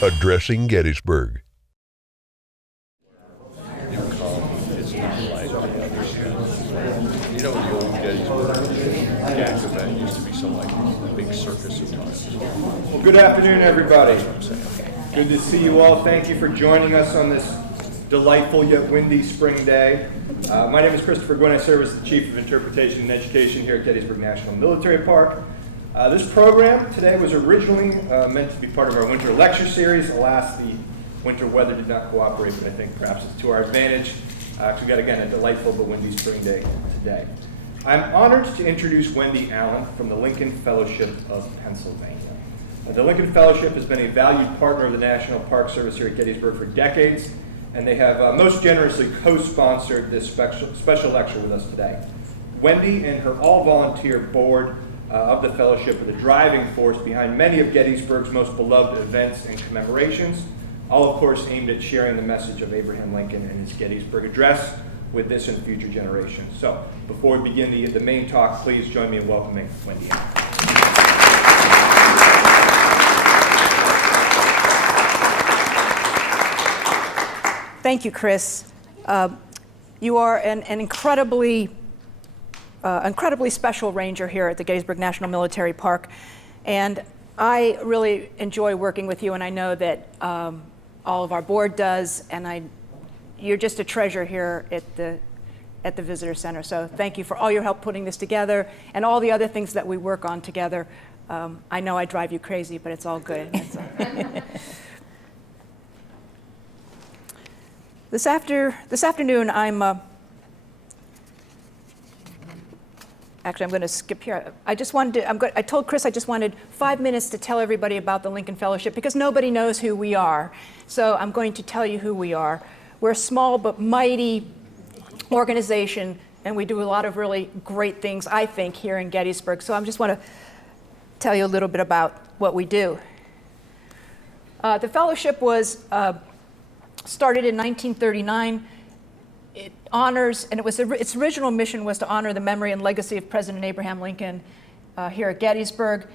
Addressing Gettysburg. It's not like the others. You know, the old Gettysburg gas event used to be some like big circus at times. Well, good afternoon, everybody. Good to see you all. Thank you for joining us on this delightful yet windy spring day. My name is Christopher Gwynn. I serve as the Chief of Interpretation and Education here at Gettysburg National Military Park. This program today was originally meant to be part of our winter lecture series. Alas, the winter weather did not cooperate, but I think perhaps it's to our advantage. We got, again, a delightful but windy spring day today. I'm honored to introduce Wendy Allen from the Lincoln Fellowship of Pennsylvania. The Lincoln Fellowship has been a valued partner of the National Park Service here at Gettysburg for decades, and they have most generously co-sponsored this special lecture with us today. Wendy and her all-volunteer board of the Fellowship are the driving force behind many of Gettysburg's most beloved events and commemorations, all of course aimed at sharing the message of Abraham Lincoln and his Gettysburg Address with this and future generations. So before we begin the main talk, please join me in welcoming Wendy Allen. Thank you, Chris. You are an incredibly special ranger here at the Gettysburg National Military Park, and I really enjoy working with you, and I know that all of our board does, and you're just a treasure here at the Visitor Center. So thank you for all your help putting this together and all the other things that we work on together. I know I drive you crazy, but it's all good. This afternoon, I'm going to skip here. I told Chris I just wanted 5 minutes to tell everybody about the Lincoln Fellowship because nobody knows who we are. So I'm going to tell you who we are. We're a small but mighty organization, and we do a lot of really great things, I think, here in Gettysburg. So I just want to tell you a little bit about what we do. The fellowship was started in 1939. It honors, and its original mission was to honor the memory and legacy of President Abraham Lincoln here at Gettysburg.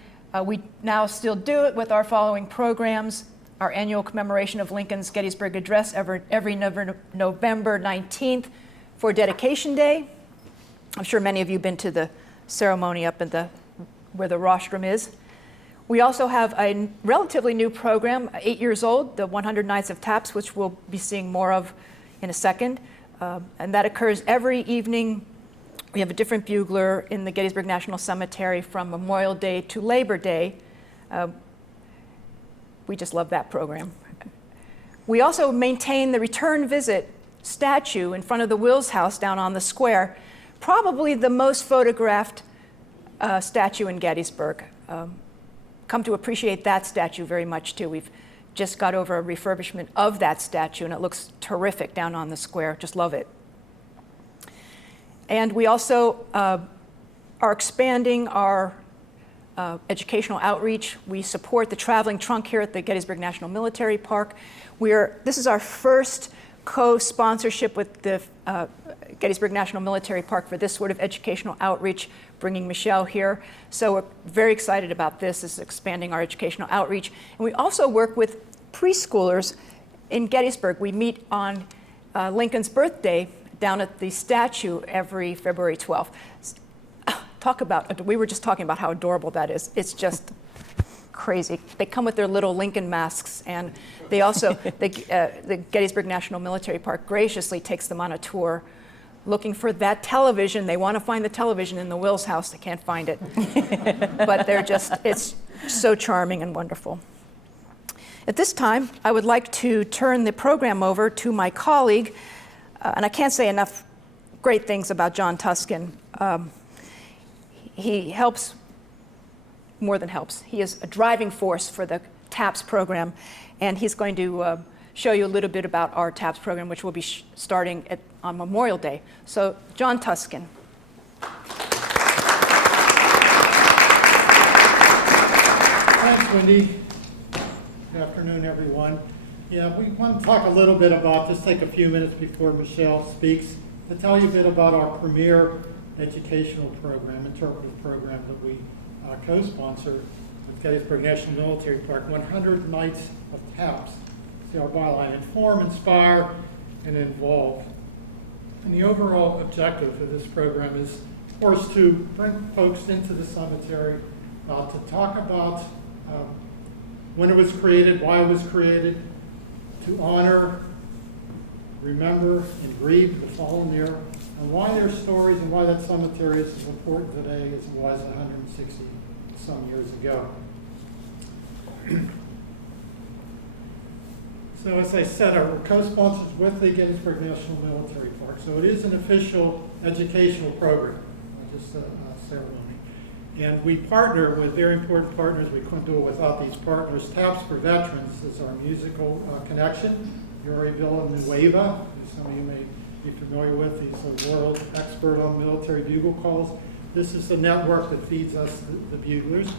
We now still do it with our following programs: our annual commemoration of Lincoln's Gettysburg Address every November 19th for Dedication Day. I'm sure many of you have been to the ceremony up in where the rostrum is. We also have a relatively new program, 8 years old, the 100 Nights of Taps, which we'll be seeing more of in a second. And that occurs every evening. We have a different bugler in the Gettysburg National Cemetery from Memorial Day to Labor Day. We just love that program. We also maintain the return visit statue in front of the Wills House down on the square, probably the most photographed statue in Gettysburg. Come to appreciate that statue very much too. We've just got over a refurbishment of that statue, and it looks terrific down on the square. Just love it. And we also are expanding our educational outreach. We support the traveling trunk here at the Gettysburg National Military Park. This is our first co-sponsorship with the Gettysburg National Military Park for this sort of educational outreach, bringing Michelle here. So we're very excited about this. This is expanding our educational outreach. And we also work with preschoolers in Gettysburg. We meet on Lincoln's birthday down at the statue every February 12th. We were just talking about how adorable that is. It's just crazy. They come with their little Lincoln masks, and they also, the Gettysburg National Military Park graciously takes them on a tour looking for that television. They want to find the television in the Wills House. They can't find it. But it's so charming and wonderful. At this time, I would like to turn the program over to my colleague, and I can't say enough great things about John Tuskin. He helps, more than helps. He is a driving force for the TAPS program, and he's going to show you a little bit about our TAPS program, which will be starting on Memorial Day. So, John Tuskin. Thanks, Wendy. Good afternoon, everyone. Yeah, we want to talk a little bit about, just take a few minutes before Michelle speaks, to tell you a bit about our premier educational program, interpretive program that we co-sponsor Gettysburg National Military Park, 100 Nights of Taps. See our byline: inform, inspire, and involve. And the overall objective of this program is, of course, to bring folks into the cemetery to talk about when it was created, why it was created, to honor, remember, and grieve the fallen there, and why their stories and why that cemetery is as important today as it was 160 some years ago. So as I said, we're co-sponsors with the Gettysburg National Military Park, so it is an official educational program, not just a ceremony. And we partner with very important partners. We couldn't do it without these partners. Taps for Veterans is our musical connection. Yuri Villanueva, who some of you may be familiar with, he's a world expert on military bugle calls. This is the network that feeds us the buglers.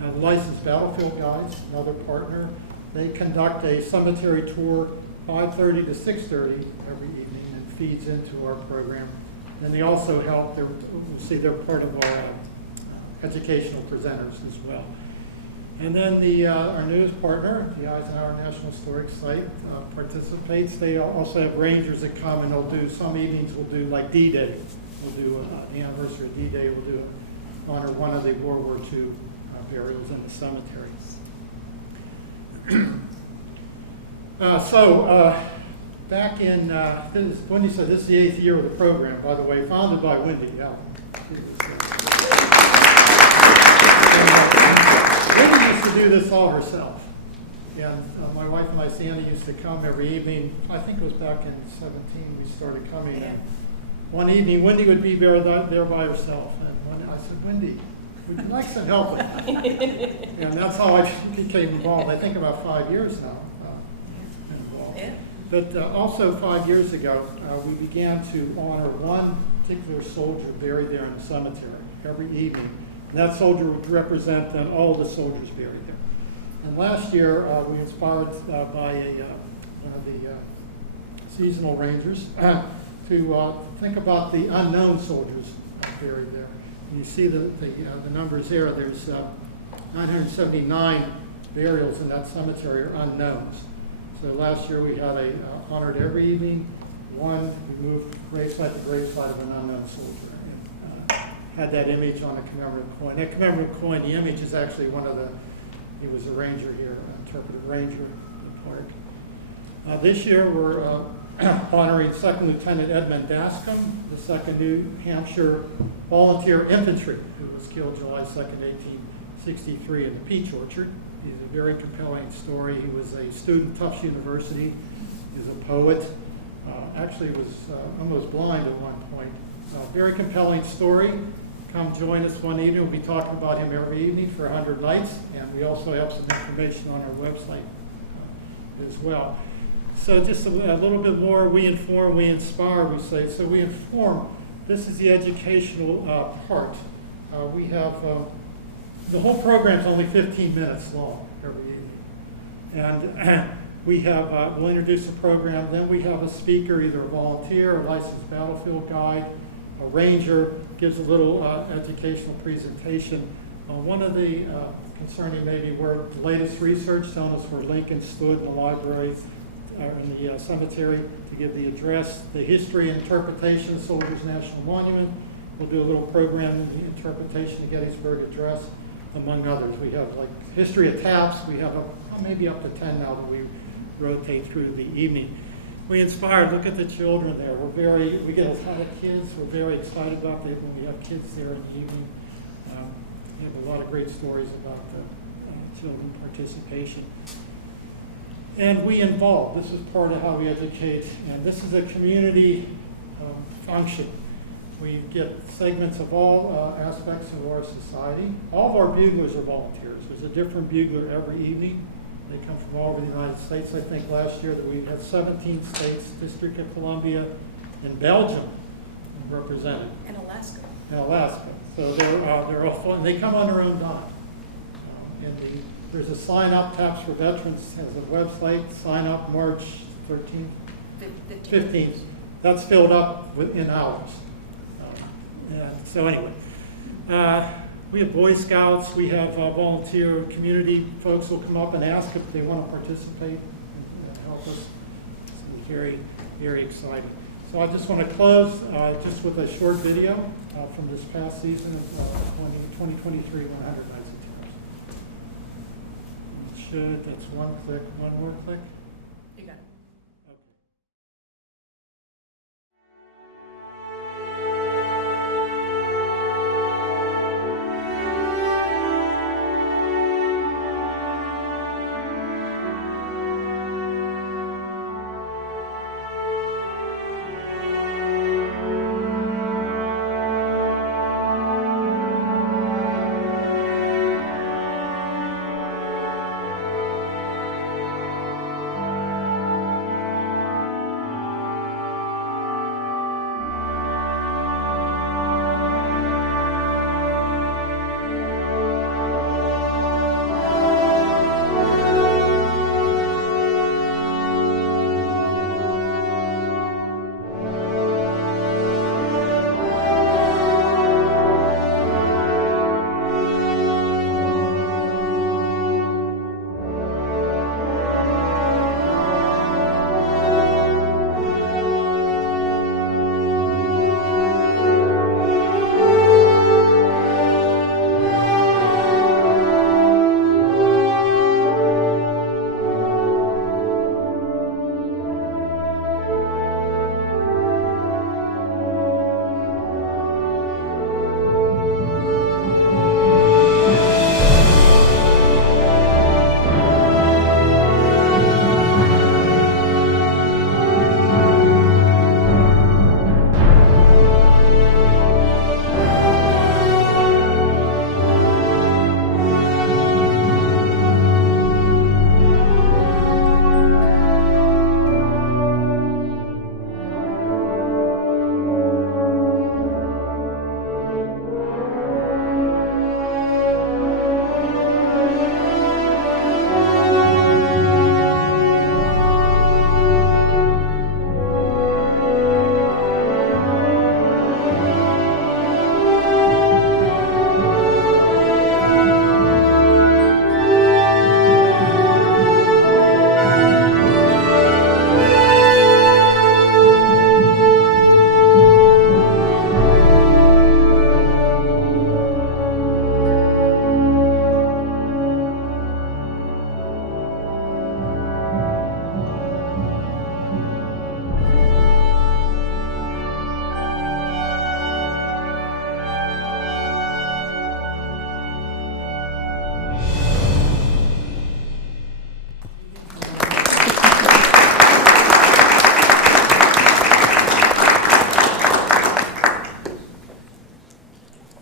The Licensed Battlefield Guides, another partner. They conduct a cemetery tour 5:30 to 6:30 every evening and feeds into our program. And they also help, they're part of our educational presenters as well. And then our newest partner, the Eisenhower National Historic Site, participates. They also have rangers that come, and they'll do, some evenings we'll do like D-Day. We'll do the anniversary of D-Day. We'll do honor one of the World War II burials in the cemetery. Back in, Wendy said this is the 8th year of the program, by the way, founded by Wendy. Yeah. Wendy used to do this all herself. And my wife and I, Sandy, used to come every evening. I think it was back in 17 we started coming. And one evening, Wendy would be there by herself. And I said, Wendy, would you like some help? And that's how I became involved. I think about 5 years now involved. Yeah. But also 5 years ago, we began to honor one particular soldier buried there in the cemetery every evening. And that soldier would represent then all the soldiers buried there. And last year, we were inspired by one of the seasonal rangers to think about the unknown soldiers buried there. And you see the numbers there. There's 979 burials in that cemetery are unknowns. So last year we had honored every evening one. We moved gravesite to gravesite of an unknown soldier. And, had that image on a commemorative coin. That commemorative coin, the image is actually he was a ranger here, an interpretive ranger in the park. This year we're honoring Second Lieutenant Edmund Dascom, the 2nd New Hampshire Volunteer Infantry, who was killed July 2nd, 1863 in the peach orchard. He's a very compelling story. He was a student at Tufts University. He was a poet. Actually was almost blind at one point. Very compelling story. Come join us one evening. We'll be talking about him every evening for 100 nights, and we also have some information on our website as well. So just a little bit more, we inform, we inspire, we say. So we inform, this is the educational part. We have, the whole program is only 15 minutes long every evening. And we have, we'll introduce the program, then we have a speaker, either a volunteer, a licensed battlefield guide, a ranger, gives a little educational presentation. One of the concerning maybe where the latest research telling us where Lincoln stood in the libraries, in the cemetery, to give the address, the history and interpretation of Soldiers National Monument. We'll do a little program in the interpretation of Gettysburg Address, among others. We have like history of taps. We have maybe up to 10 now that we rotate through the evening. We inspired, look at the children there. We get a lot of kids. We're very excited about it when we have kids there in the evening. We have a lot of great stories about the children participation. And we involve. This is part of how we educate. And this is a community function. We get segments of all aspects of our society. All of our buglers are volunteers. There's a different bugler every evening. They come from all over the United States. I think last year that we had 17 states, District of Columbia, and Belgium represented. And Alaska. And Alaska. So they're all fun. They come on their own dime. There's a sign up. Taps for Veterans has a website. Sign up March 13th, 15th. That's filled up within hours. So anyway, We have Boy Scouts, we have volunteer community folks who will come up and ask if they want to participate and help us. It's very, very exciting. So I just want to close just with a short video from this past season of 2023 100 Nights of Terror. That's one click, one more click. You got it.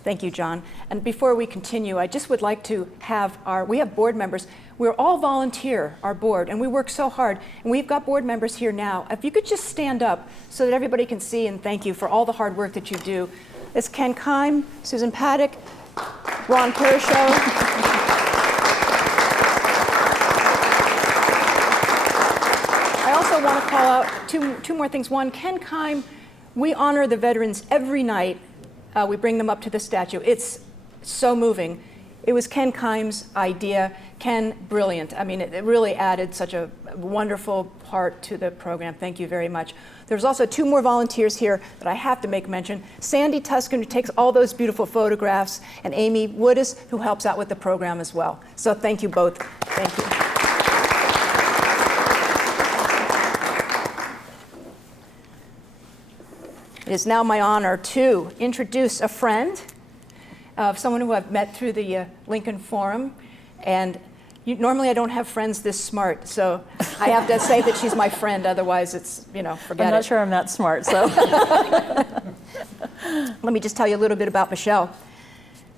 Thank you, John. And before we continue, I just would like to have we have board members. We're all volunteer, our board, and we work so hard. And we've got board members here now. If you could just stand up so that everybody can see, and thank you for all the hard work that you do. It's Ken Kime, Susan Paddock, Ron Perishow. I also want to call out two more things. One, Ken Kime, we honor the veterans every night. We bring them up to the statue. It's so moving. It was Ken Kime's idea. Ken, brilliant. I mean, it really added such a wonderful part to the program. Thank you very much. There's also two more volunteers here that I have to make mention. Sandy Tuscan, who takes all those beautiful photographs, and Amy Woodis, who helps out with the program as well. So thank you both. Thank you. It is now my honor to introduce a friend of someone who I've met through the Lincoln Forum. And normally I don't have friends this smart, so I have to say that she's my friend, otherwise it's, forget it. I'm not sure I'm that smart, so. Let me just tell you a little bit about Michelle.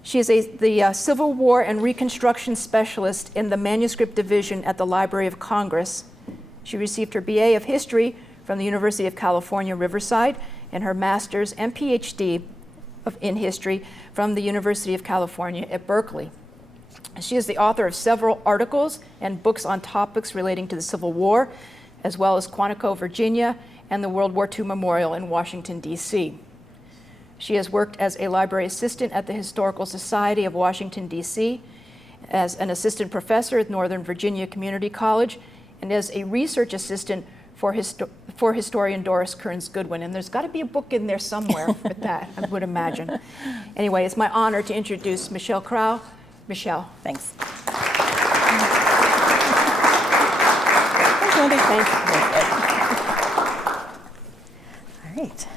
She is the Civil War and Reconstruction Specialist in the Manuscript Division at the Library of Congress. She received her BA of History from the University of California, Riverside, and her master's and PhD in history from the University of California at Berkeley. She is the author of several articles and books on topics relating to the Civil War, as well as Quantico, Virginia, and the World War II Memorial in Washington, D.C. She has worked as a library assistant at the Historical Society of Washington, D.C., as an assistant professor at Northern Virginia Community College, and as a research assistant for historian Doris Kearns Goodwin. And there's got to be a book in there somewhere with that, I would imagine. Anyway, it's my honor to introduce Michelle Krowl. Michelle. Thanks. Thanks, Wendy. Thank you. All right.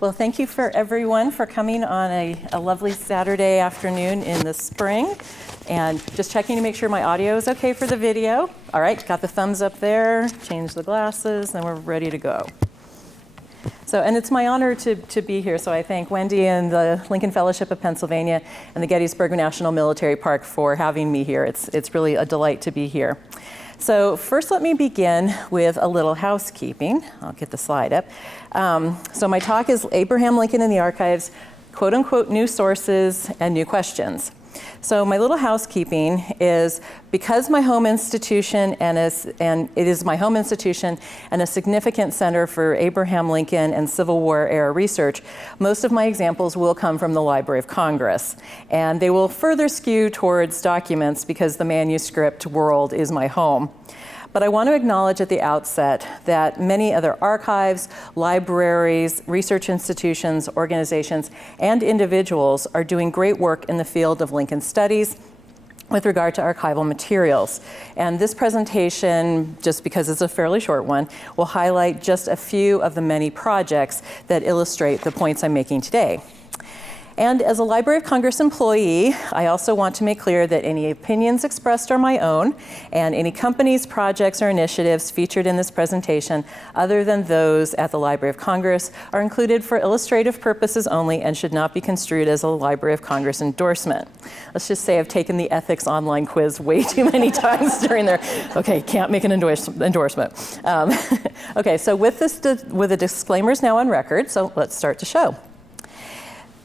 Well, thank you for everyone for coming on a lovely Saturday afternoon in the spring. And just checking to make sure my audio is okay for the video. All right, got the thumbs up there, change the glasses, and we're ready to go. So, and it's my honor to be here, so I thank Wendy and the Lincoln Fellowship of Pennsylvania and the Gettysburg National Military Park for having me here. It's really a delight to be here. So first let me begin with a little housekeeping. I'll get the slide up. So my talk is Abraham Lincoln in the Archives, quote unquote, new sources and new questions. So my little housekeeping is because my home institution and it is my home institution and a significant center for Abraham Lincoln and Civil War era research, most of my examples will come from the Library of Congress. And they will further skew towards documents because the manuscript world is my home. But I want to acknowledge at the outset that many other archives, libraries, research institutions, organizations, and individuals are doing great work in the field of Lincoln studies with regard to archival materials. And this presentation, just because it's a fairly short one, will highlight just a few of the many projects that illustrate the points I'm making today. And as a Library of Congress employee, I also want to make clear that any opinions expressed are my own, and any companies, projects, or initiatives featured in this presentation, other than those at the Library of Congress, are included for illustrative purposes only and should not be construed as a Library of Congress endorsement. Let's just say I've taken the ethics online quiz way too many times during there. Okay, can't make an endorsement. Okay, so with the disclaimers now on record, so let's start the show.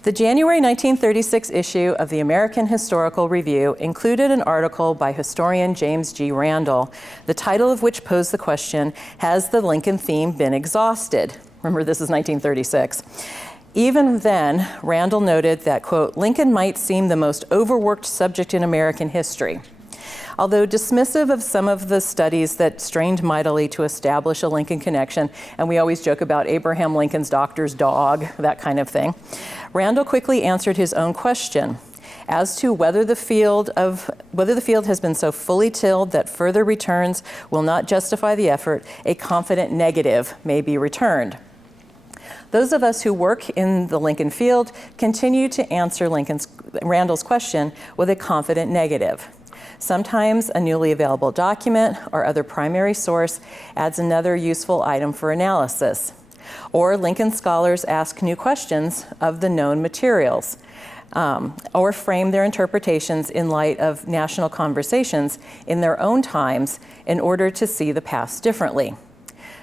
The January 1936 issue of the American Historical Review included an article by historian James G. Randall, the title of which posed the question, has the Lincoln theme been exhausted? Remember, this is 1936. Even then, Randall noted that, quote, Lincoln might seem the most overworked subject in American history. Although dismissive of some of the studies that strained mightily to establish a Lincoln connection, and we always joke about Abraham Lincoln's doctor's dog, that kind of thing, Randall quickly answered his own question as to whether the field has been so fully tilled that further returns will not justify the effort. A confident negative may be returned. Those of us who work in the Lincoln field continue to answer Randall's question with a confident negative. Sometimes a newly available document or other primary source adds another useful item for analysis. Or Lincoln scholars ask new questions of the known materials, or frame their interpretations in light of national conversations in their own times in order to see the past differently.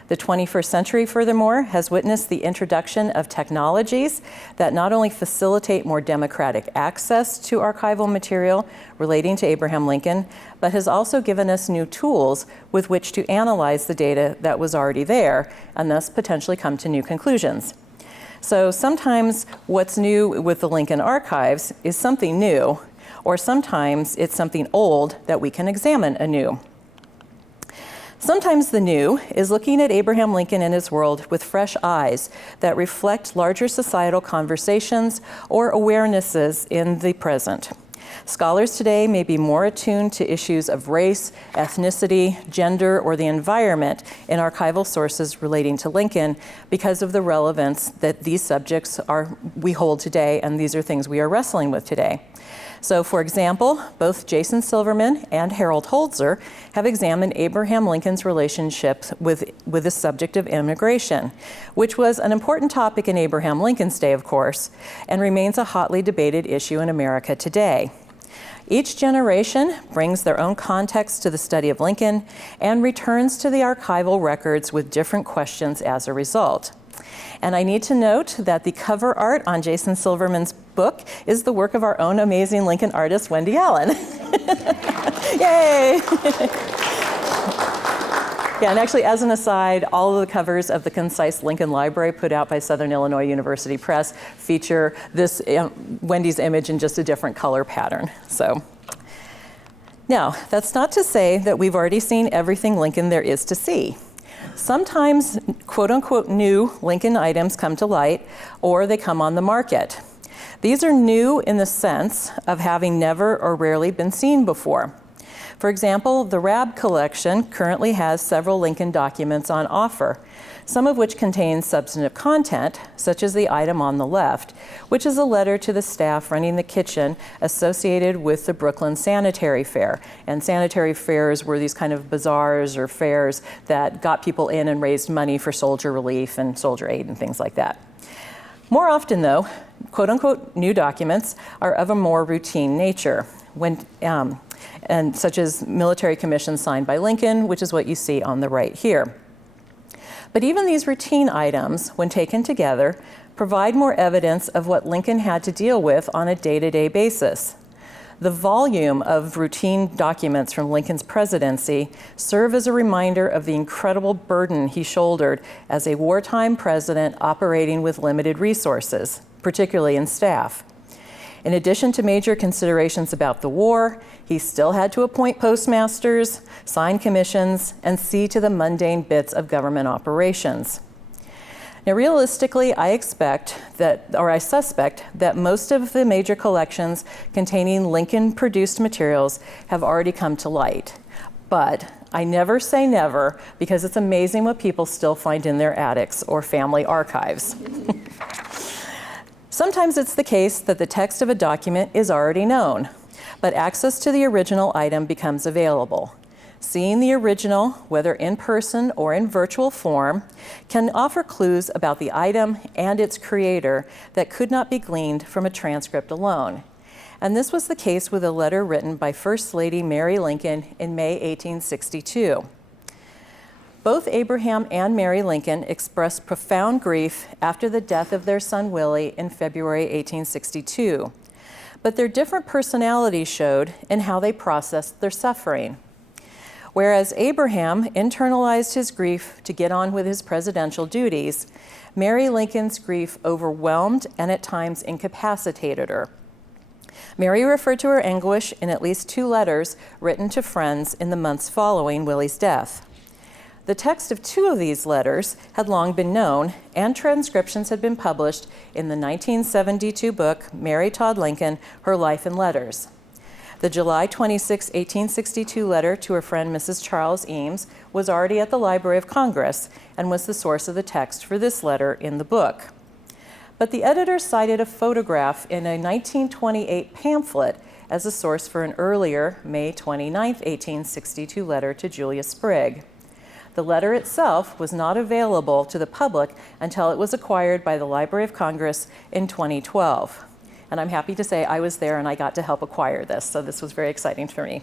The 21st century, furthermore, has witnessed the introduction of technologies that not only facilitate more democratic access to archival material relating to Abraham Lincoln, but has also given us new tools with which to analyze the data that was already there and thus potentially come to new conclusions. So sometimes what's new with the Lincoln archives is something new, or sometimes it's something old that we can examine anew. Sometimes the new is looking at Abraham Lincoln and his world with fresh eyes that reflect larger societal conversations or awarenesses in the present. Scholars today may be more attuned to issues of race, ethnicity, gender, or the environment in archival sources relating to Lincoln because of the relevance that these subjects we hold today, and these are things we are wrestling with today. So, for example, both Jason Silverman and Harold Holzer have examined Abraham Lincoln's relationships with the subject of immigration, which was an important topic in Abraham Lincoln's day, of course, and remains a hotly debated issue in America today. Each generation brings their own context to the study of Lincoln and returns to the archival records with different questions as a result. And I need to note that the cover art on Jason Silverman's book is the work of our own amazing Lincoln artist, Wendy Allen. Yay! Yeah, and actually, as an aside, all of the covers of the Concise Lincoln Library put out by Southern Illinois University Press feature this Wendy's image in just a different color pattern. So, now, that's not to say that we've already seen everything Lincoln there is to see. Sometimes, quote-unquote, new Lincoln items come to light, or they come on the market. These are new in the sense of having never or rarely been seen before. For example, the RAB collection currently has several Lincoln documents on offer, some of which contain substantive content, such as the item on the left, which is a letter to the staff running the kitchen associated with the Brooklyn Sanitary Fair. And sanitary fairs were these kind of bazaars or fairs that got people in and raised money for soldier relief and soldier aid and things like that. More often, though, quote-unquote new documents are of a more routine nature, and such as military commissions signed by Lincoln, which is what you see on the right here. But even these routine items, when taken together, provide more evidence of what Lincoln had to deal with on a day-to-day basis. The volume of routine documents from Lincoln's presidency serve as a reminder of the incredible burden he shouldered as a wartime president operating with limited resources, particularly in staff. In addition to major considerations about the war, he still had to appoint postmasters, sign commissions, and see to the mundane bits of government operations. Now, realistically, I suspect that most of the major collections containing Lincoln-produced materials have already come to light. But I never say never, because it's amazing what people still find in their attics or family archives. Sometimes it's the case that the text of a document is already known, but access to the original item becomes available. Seeing the original, whether in person or in virtual form, can offer clues about the item and its creator that could not be gleaned from a transcript alone. And this was the case with a letter written by First Lady Mary Lincoln in May 1862. Both Abraham and Mary Lincoln expressed profound grief after the death of their son Willie in February 1862, but their different personalities showed in how they processed their suffering. Whereas Abraham internalized his grief to get on with his presidential duties, Mary Lincoln's grief overwhelmed and at times incapacitated her. Mary referred to her anguish in at least 2 letters written to friends in the months following Willie's death. The text of 2 of these letters had long been known, and transcriptions had been published in the 1972 book, Mary Todd Lincoln, Her Life and Letters. The July 26, 1862 letter to her friend Mrs. Charles Eames was already at the Library of Congress and was the source of the text for this letter in the book. But the editor cited a photograph in a 1928 pamphlet as a source for an earlier, May 29, 1862 letter to Julia Sprigg. The letter itself was not available to the public until it was acquired by the Library of Congress in 2012. And I'm happy to say I was there and I got to help acquire this, so this was very exciting for me.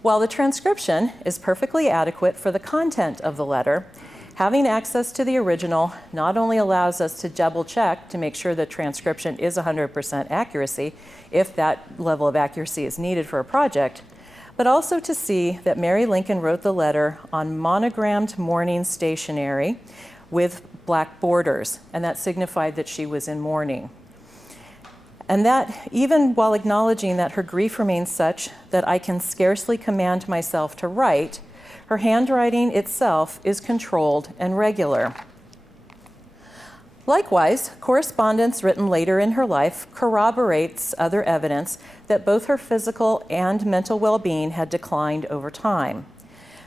While the transcription is perfectly adequate for the content of the letter, having access to the original not only allows us to double check to make sure the transcription is 100% accuracy, if that level of accuracy is needed for a project, but also to see that Mary Lincoln wrote the letter on monogrammed mourning stationery with black borders, and that signified that she was in mourning. And that, even while acknowledging that her grief remains such that I can scarcely command myself to write, her handwriting itself is controlled and regular. Likewise, correspondence written later in her life corroborates other evidence that both her physical and mental well-being had declined over time.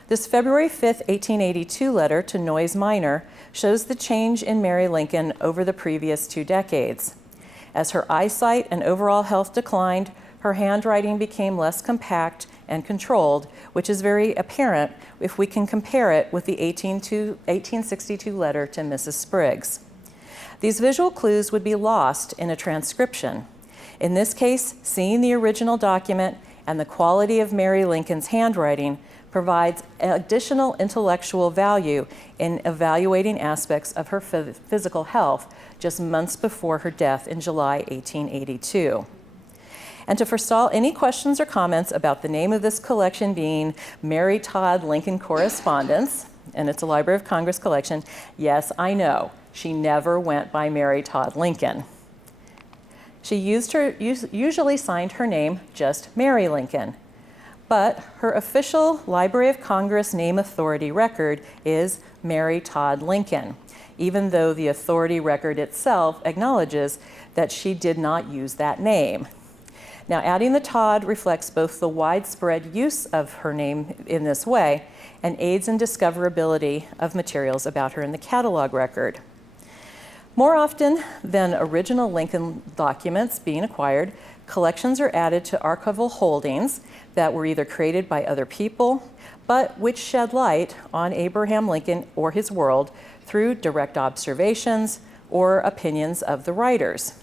This February 5, 1882 letter to Noyes Minor shows the change in Mary Lincoln over the previous 2 decades. As her eyesight and overall health declined, her handwriting became less compact and controlled, which is very apparent if we can compare it with the 1862 letter to Mrs. Spriggs. These visual clues would be lost in a transcription. In this case, seeing the original document and the quality of Mary Lincoln's handwriting provides additional intellectual value in evaluating aspects of her physical health just months before her death in July 1882. And to forestall any questions or comments about the name of this collection being Mary Todd Lincoln Correspondence, and it's a Library of Congress collection, yes, I know, she never went by Mary Todd Lincoln. She usually signed her name just Mary Lincoln, but her official Library of Congress name authority record is Mary Todd Lincoln, even though the authority record itself acknowledges that she did not use that name. Now, adding the Todd reflects both the widespread use of her name in this way and aids in discoverability of materials about her in the catalog record. More often than original Lincoln documents being acquired, collections are added to archival holdings that were either created by other people, but which shed light on Abraham Lincoln or his world through direct observations or opinions of the writers.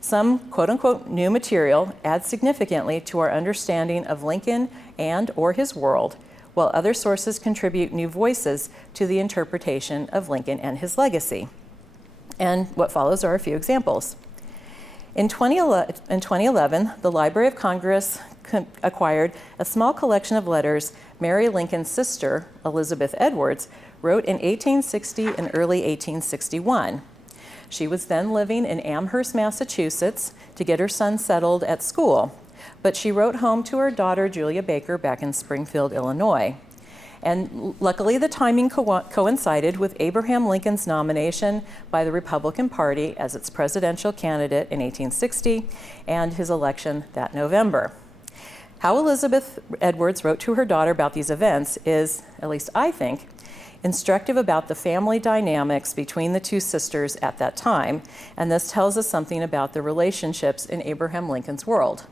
Some quote-unquote new material adds significantly to our understanding of Lincoln and or his world, while other sources contribute new voices to the interpretation of Lincoln and his legacy. And what follows are a few examples. In 2011, the Library of Congress acquired a small collection of letters Mary Lincoln's sister, Elizabeth Edwards, wrote in 1860 and early 1861. She was then living in Amherst, Massachusetts, to get her son settled at school, but she wrote home to her daughter, Julia Baker, back in Springfield, Illinois. And luckily, the timing coincided with Abraham Lincoln's nomination by the Republican Party as its presidential candidate in 1860 and his election that November. How Elizabeth Edwards wrote to her daughter about these events is, at least I think, instructive about the family dynamics between the two sisters at that time, and this tells us something about the relationships in Abraham Lincoln's world.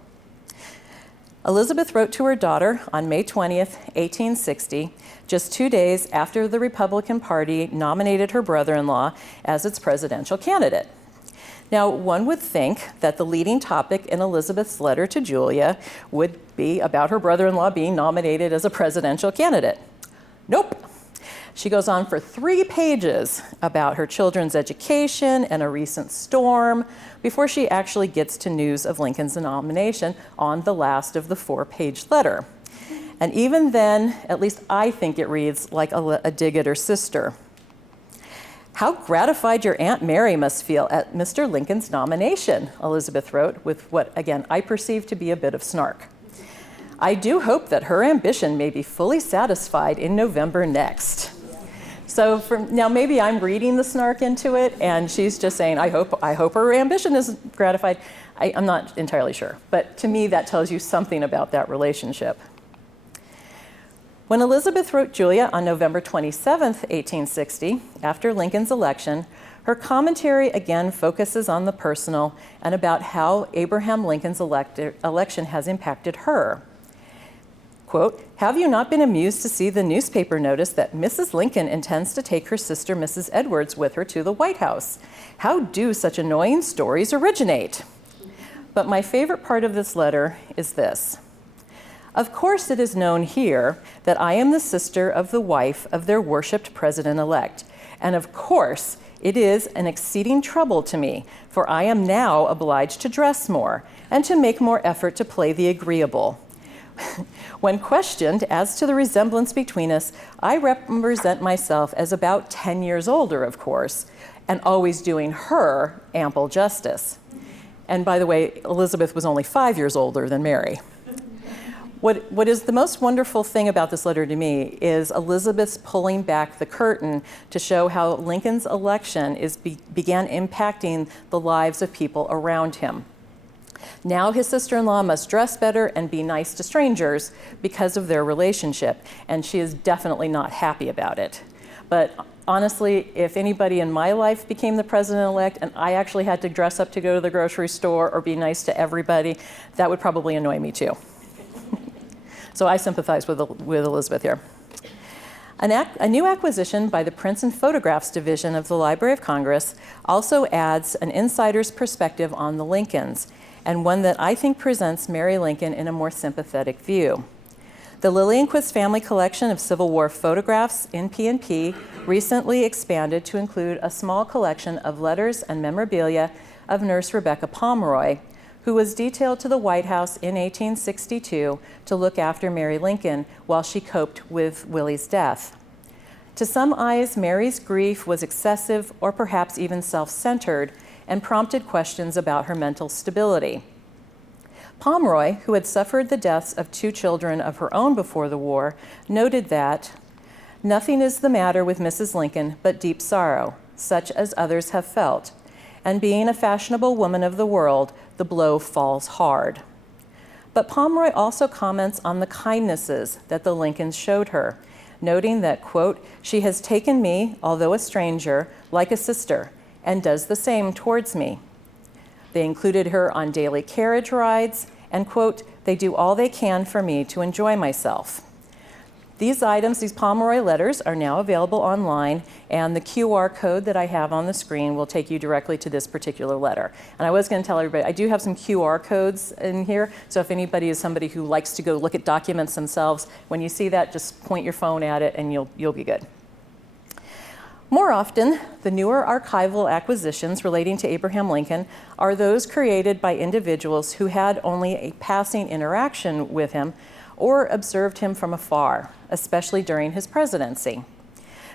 Elizabeth wrote to her daughter on May 20th, 1860, just 2 days after the Republican Party nominated her brother-in-law as its presidential candidate. Now, one would think that the leading topic in Elizabeth's letter to Julia would be about her brother-in-law being nominated as a presidential candidate. Nope. She goes on for 3 pages about her children's education and a recent storm before she actually gets to news of Lincoln's nomination on the last of the 4-page letter. And even then, at least I think it reads like a dig at her sister. How gratified your Aunt Mary must feel at Mr. Lincoln's nomination, Elizabeth wrote, with what, again, I perceive to be a bit of snark. I do hope that her ambition may be fully satisfied in November next. So now maybe I'm reading the snark into it, and she's just saying, I hope her ambition is gratified. I'm not entirely sure, but to me that tells you something about that relationship. When Elizabeth wrote Julia on November 27th, 1860, after Lincoln's election, her commentary again focuses on the personal and about how Abraham Lincoln's election has impacted her. Quote, have you not been amused to see the newspaper notice that Mrs. Lincoln intends to take her sister, Mrs. Edwards, with her to the White House? How do such annoying stories originate? But my favorite part of this letter is this. Of course it is known here that I am the sister of the wife of their worshipped president-elect. And of course it is an exceeding trouble to me, for I am now obliged to dress more and to make more effort to play the agreeable. When questioned as to the resemblance between us, I represent myself as about 10 years older, of course, and always doing her ample justice. And by the way, Elizabeth was only 5 years older than Mary. What is the most wonderful thing about this letter to me is Elizabeth's pulling back the curtain to show how Lincoln's election began impacting the lives of people around him. Now his sister-in-law must dress better and be nice to strangers because of their relationship, and she is definitely not happy about it. But honestly, if anybody in my life became the president-elect and I actually had to dress up to go to the grocery store or be nice to everybody, that would probably annoy me too. So I sympathize with Elizabeth here. A new acquisition by the Prints and Photographs Division of the Library of Congress also adds an insider's perspective on the Lincolns, and one that I think presents Mary Lincoln in a more sympathetic view. The Lillianquist family collection of Civil War photographs in P&P recently expanded to include a small collection of letters and memorabilia of Nurse Rebecca Pomeroy, who was detailed to the White House in 1862 to look after Mary Lincoln while she coped with Willie's death. To some eyes, Mary's grief was excessive or perhaps even self-centered and prompted questions about her mental stability. Pomeroy, who had suffered the deaths of 2 children of her own before the war, noted that nothing is the matter with Mrs. Lincoln but deep sorrow, such as others have felt, and being a fashionable woman of the world, the blow falls hard. But Pomeroy also comments on the kindnesses that the Lincolns showed her, noting that, quote, she has taken me, although a stranger, like a sister, and does the same towards me. They included her on daily carriage rides, and, quote, they do all they can for me to enjoy myself. These items, these Pomeroy letters, are now available online, and the QR code that I have on the screen will take you directly to this particular letter. And I was going to tell everybody, I do have some QR codes in here, so if anybody is somebody who likes to go look at documents themselves, when you see that, just point your phone at it and you'll be good. More often, the newer archival acquisitions relating to Abraham Lincoln are those created by individuals who had only a passing interaction with him or observed him from afar, especially during his presidency.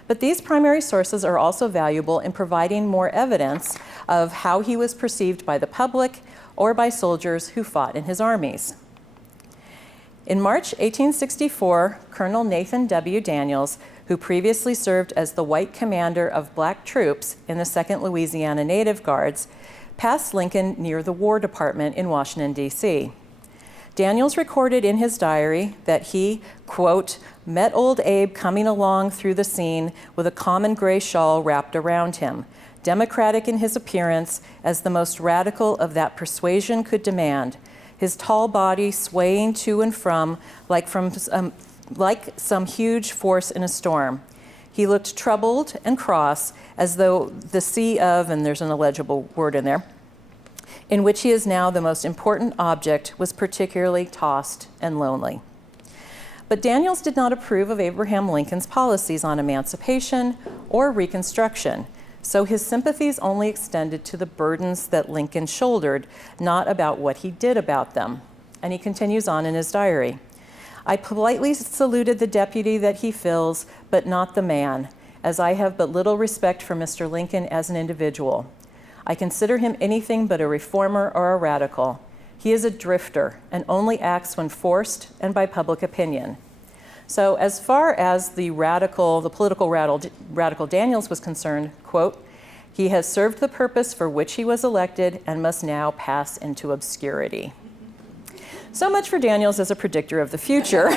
But these primary sources are also valuable in providing more evidence of how he was perceived by the public or by soldiers who fought in his armies. In March 1864, Colonel Nathan W. Daniels, who previously served as the white commander of black troops in the 2nd Louisiana Native Guards, passed Lincoln near the War Department in Washington, D.C. Daniels recorded in his diary that he, quote, met old Abe coming along through the scene with a common gray shawl wrapped around him, democratic in his appearance as the most radical of that persuasion could demand, his tall body swaying to and from like some huge force in a storm. He looked troubled and cross, as though the sea of, and there's an illegible word in there, in which he is now the most important object, was particularly tossed and lonely. But Daniels did not approve of Abraham Lincoln's policies on emancipation or Reconstruction, so his sympathies only extended to the burdens that Lincoln shouldered, not about what he did about them. And he continues on in his diary. I politely saluted the deputy that he fills, but not the man, as I have but little respect for Mr. Lincoln as an individual. I consider him anything but a reformer or a radical. He is a drifter and only acts when forced and by public opinion. So as far as the political radical Daniels was concerned, quote, he has served the purpose for which he was elected and must now pass into obscurity. So much for Daniels as a predictor of the future.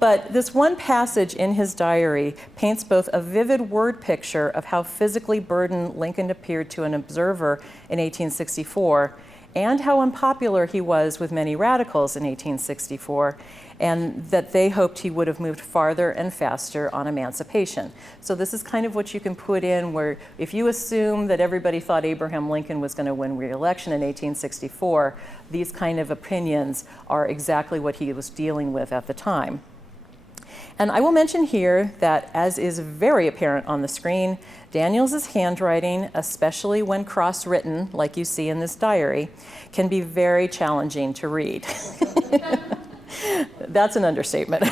But this one passage in his diary paints both a vivid word picture of how physically burdened Lincoln appeared to an observer in 1864, and how unpopular he was with many radicals in 1864, and that they hoped he would have moved farther and faster on emancipation. So this is kind of what you can put in where if you assume that everybody thought Abraham Lincoln was going to win re-election in 1864, these kind of opinions are exactly what he was dealing with at the time. And I will mention here that, as is very apparent on the screen, Daniels' handwriting, especially when cross-written, like you see in this diary, can be very challenging to read. That's an understatement.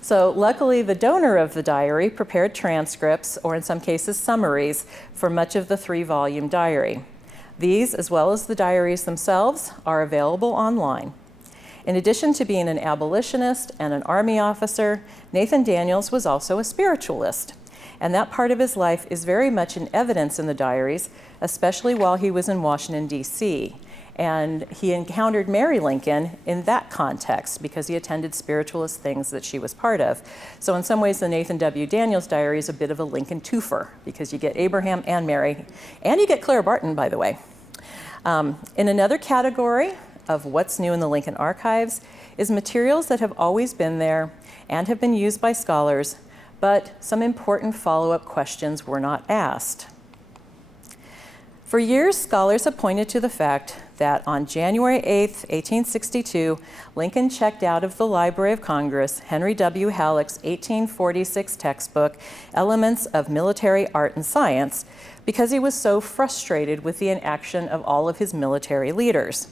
So luckily, the donor of the diary prepared transcripts, or in some cases summaries, for much of the 3-volume diary. These, as well as the diaries themselves, are available online. In addition to being an abolitionist and an Army officer, Nathan Daniels was also a spiritualist. And that part of his life is very much in evidence in the diaries, especially while he was in Washington, D.C. And he encountered Mary Lincoln in that context because he attended spiritualist things that she was part of. So in some ways, the Nathan W. Daniels diary is a bit of a Lincoln twofer because you get Abraham and Mary, and you get Clara Barton, by the way. In another category of what's new in the Lincoln archives is materials that have always been there and have been used by scholars, but some important follow-up questions were not asked. For years, scholars have pointed to the fact that on January 8, 1862, Lincoln checked out of the Library of Congress Henry W. Halleck's 1846 textbook, Elements of Military Art and Science, because he was so frustrated with the inaction of all of his military leaders.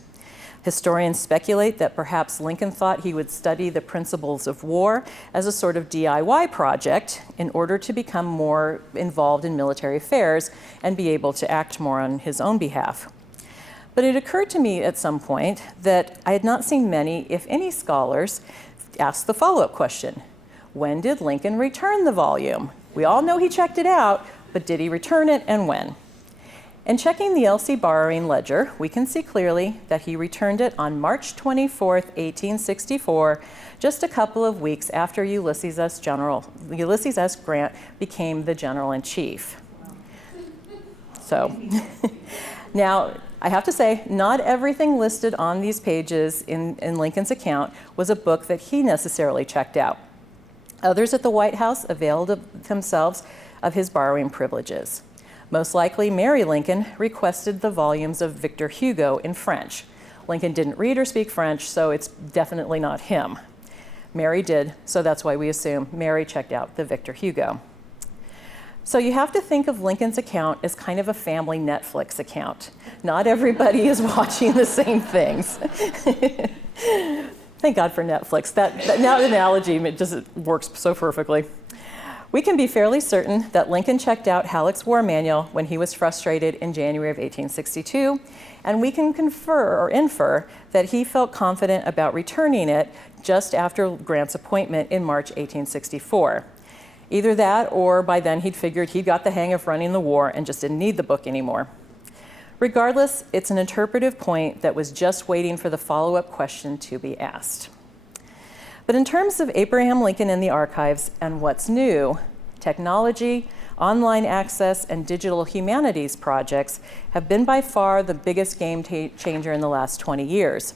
Historians speculate that perhaps Lincoln thought he would study the principles of war as a sort of DIY project in order to become more involved in military affairs and be able to act more on his own behalf. But it occurred to me at some point that I had not seen many, if any, scholars ask the follow-up question: when did Lincoln return the volume? We all know he checked it out, but did he return it, and when? In checking the LC borrowing ledger, we can see clearly that he returned it on March 24th, 1864, just a couple of weeks after Ulysses S. Grant became the General-in-Chief. So, now, I have to say, not everything listed on these pages in Lincoln's account was a book that he necessarily checked out. Others at the White House availed themselves of his borrowing privileges. Most likely, Mary Lincoln requested the volumes of Victor Hugo in French. Lincoln didn't read or speak French, so it's definitely not him. Mary did, so that's why we assume Mary checked out the Victor Hugo. So you have to think of Lincoln's account as kind of a family Netflix account. Not everybody is watching the same things. Thank God for Netflix. That analogy, it just works so perfectly. We can be fairly certain that Lincoln checked out Halleck's War Manual when he was frustrated in January of 1862, and we can infer that he felt confident about returning it just after Grant's appointment in March 1864. Either that, or by then he'd figured he'd got the hang of running the war and just didn't need the book anymore. Regardless, it's an interpretive point that was just waiting for the follow-up question to be asked. But in terms of Abraham Lincoln in the archives and what's new, technology, online access, and digital humanities projects have been by far the biggest game changer in the last 20 years.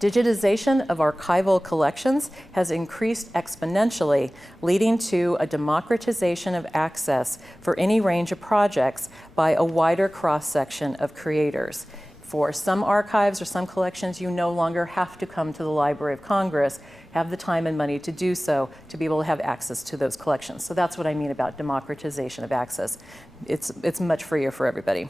Digitization of archival collections has increased exponentially, leading to a democratization of access for any range of projects by a wider cross-section of creators. For some archives or some collections, you no longer have to come to the Library of Congress, have the time and money to do so, to be able to have access to those collections. So that's what I mean about democratization of access. It's much freer for everybody.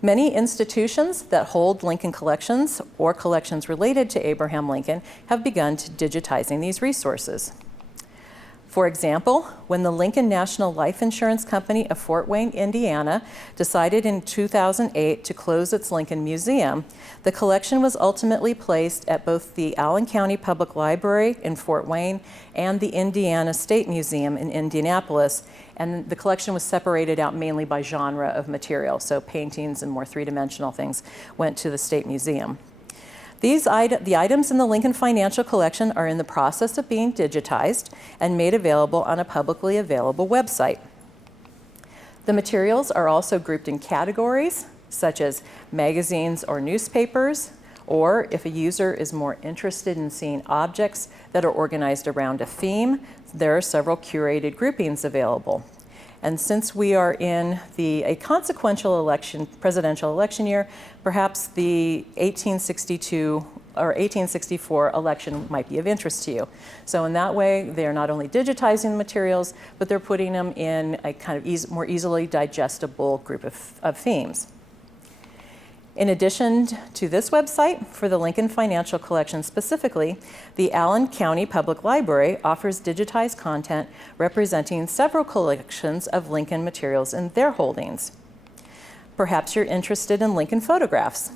Many institutions that hold Lincoln collections or collections related to Abraham Lincoln have begun digitizing these resources. For example, when the Lincoln National Life Insurance Company of Fort Wayne, Indiana, decided in 2008 to close its Lincoln Museum, the collection was ultimately placed at both the Allen County Public Library in Fort Wayne and the Indiana State Museum in Indianapolis, and the collection was separated out mainly by genre of material, so paintings and more three-dimensional things went to the State Museum. The items in the Lincoln Financial Collection are in the process of being digitized and made available on a publicly available website. The materials are also grouped in categories, such as magazines or newspapers, or if a user is more interested in seeing objects that are organized around a theme, there are several curated groupings available. And since we are in a consequential presidential election year, perhaps the 1862 or 1864 election might be of interest to you. So in that way, they are not only digitizing the materials, but they're putting them in a kind of more easily digestible group of themes. In addition to this website, for the Lincoln Financial Collection specifically, the Allen County Public Library offers digitized content representing several collections of Lincoln materials in their holdings. Perhaps you're interested in Lincoln photographs.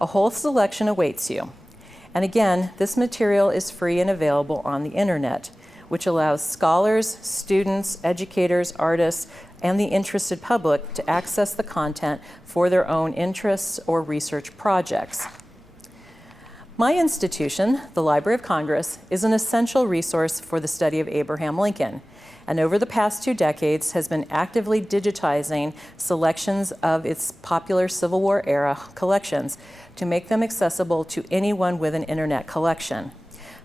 A whole selection awaits you. And again, this material is free and available on the internet, which allows scholars, students, educators, artists, and the interested public to access the content for their own interests or research projects. My institution, the Library of Congress, is an essential resource for the study of Abraham Lincoln, and over the past 2 decades has been actively digitizing selections of its popular Civil War era collections to make them accessible to anyone with an internet collection.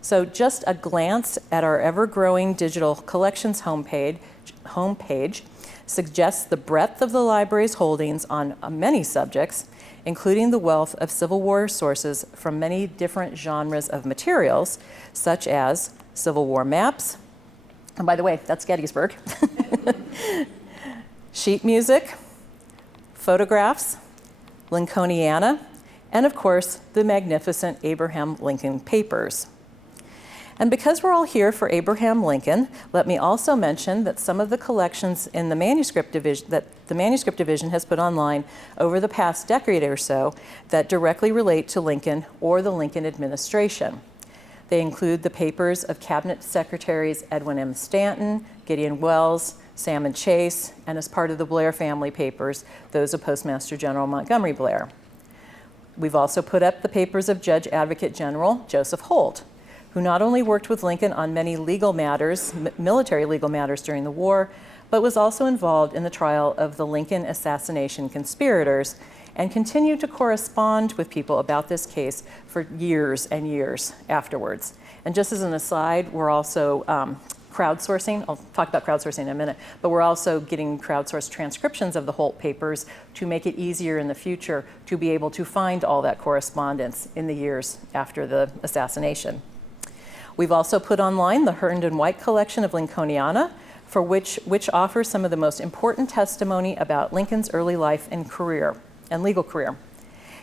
So just a glance at our ever-growing digital collections homepage suggests the breadth of the library's holdings on many subjects, including the wealth of Civil War sources from many different genres of materials, such as Civil War maps, and by the way, that's Gettysburg, sheet music, photographs, Lincolniana, and of course, the magnificent Abraham Lincoln Papers. And because we're all here for Abraham Lincoln, let me also mention that some of the collections in the manuscript division that the manuscript division has put online over the past decade or so that directly relate to Lincoln or the Lincoln administration. They include the papers of Cabinet Secretaries Edwin M. Stanton, Gideon Welles, Salmon Chase, and as part of the Blair family papers, those of Postmaster General Montgomery Blair. We've also put up the papers of Judge Advocate General Joseph Holt, who not only worked with Lincoln on many legal matters, military legal matters during the war, but was also involved in the trial of the Lincoln assassination conspirators and continued to correspond with people about this case for years and years afterwards. And just as an aside, we're also crowdsourcing. I'll talk about crowdsourcing in a minute, but we're also getting crowdsourced transcriptions of the Holt papers to make it easier in the future to be able to find all that correspondence in the years after the assassination. We've also put online the Herndon White collection of Lincolniana, for which offers some of the most important testimony about Lincoln's early life and career, and legal career.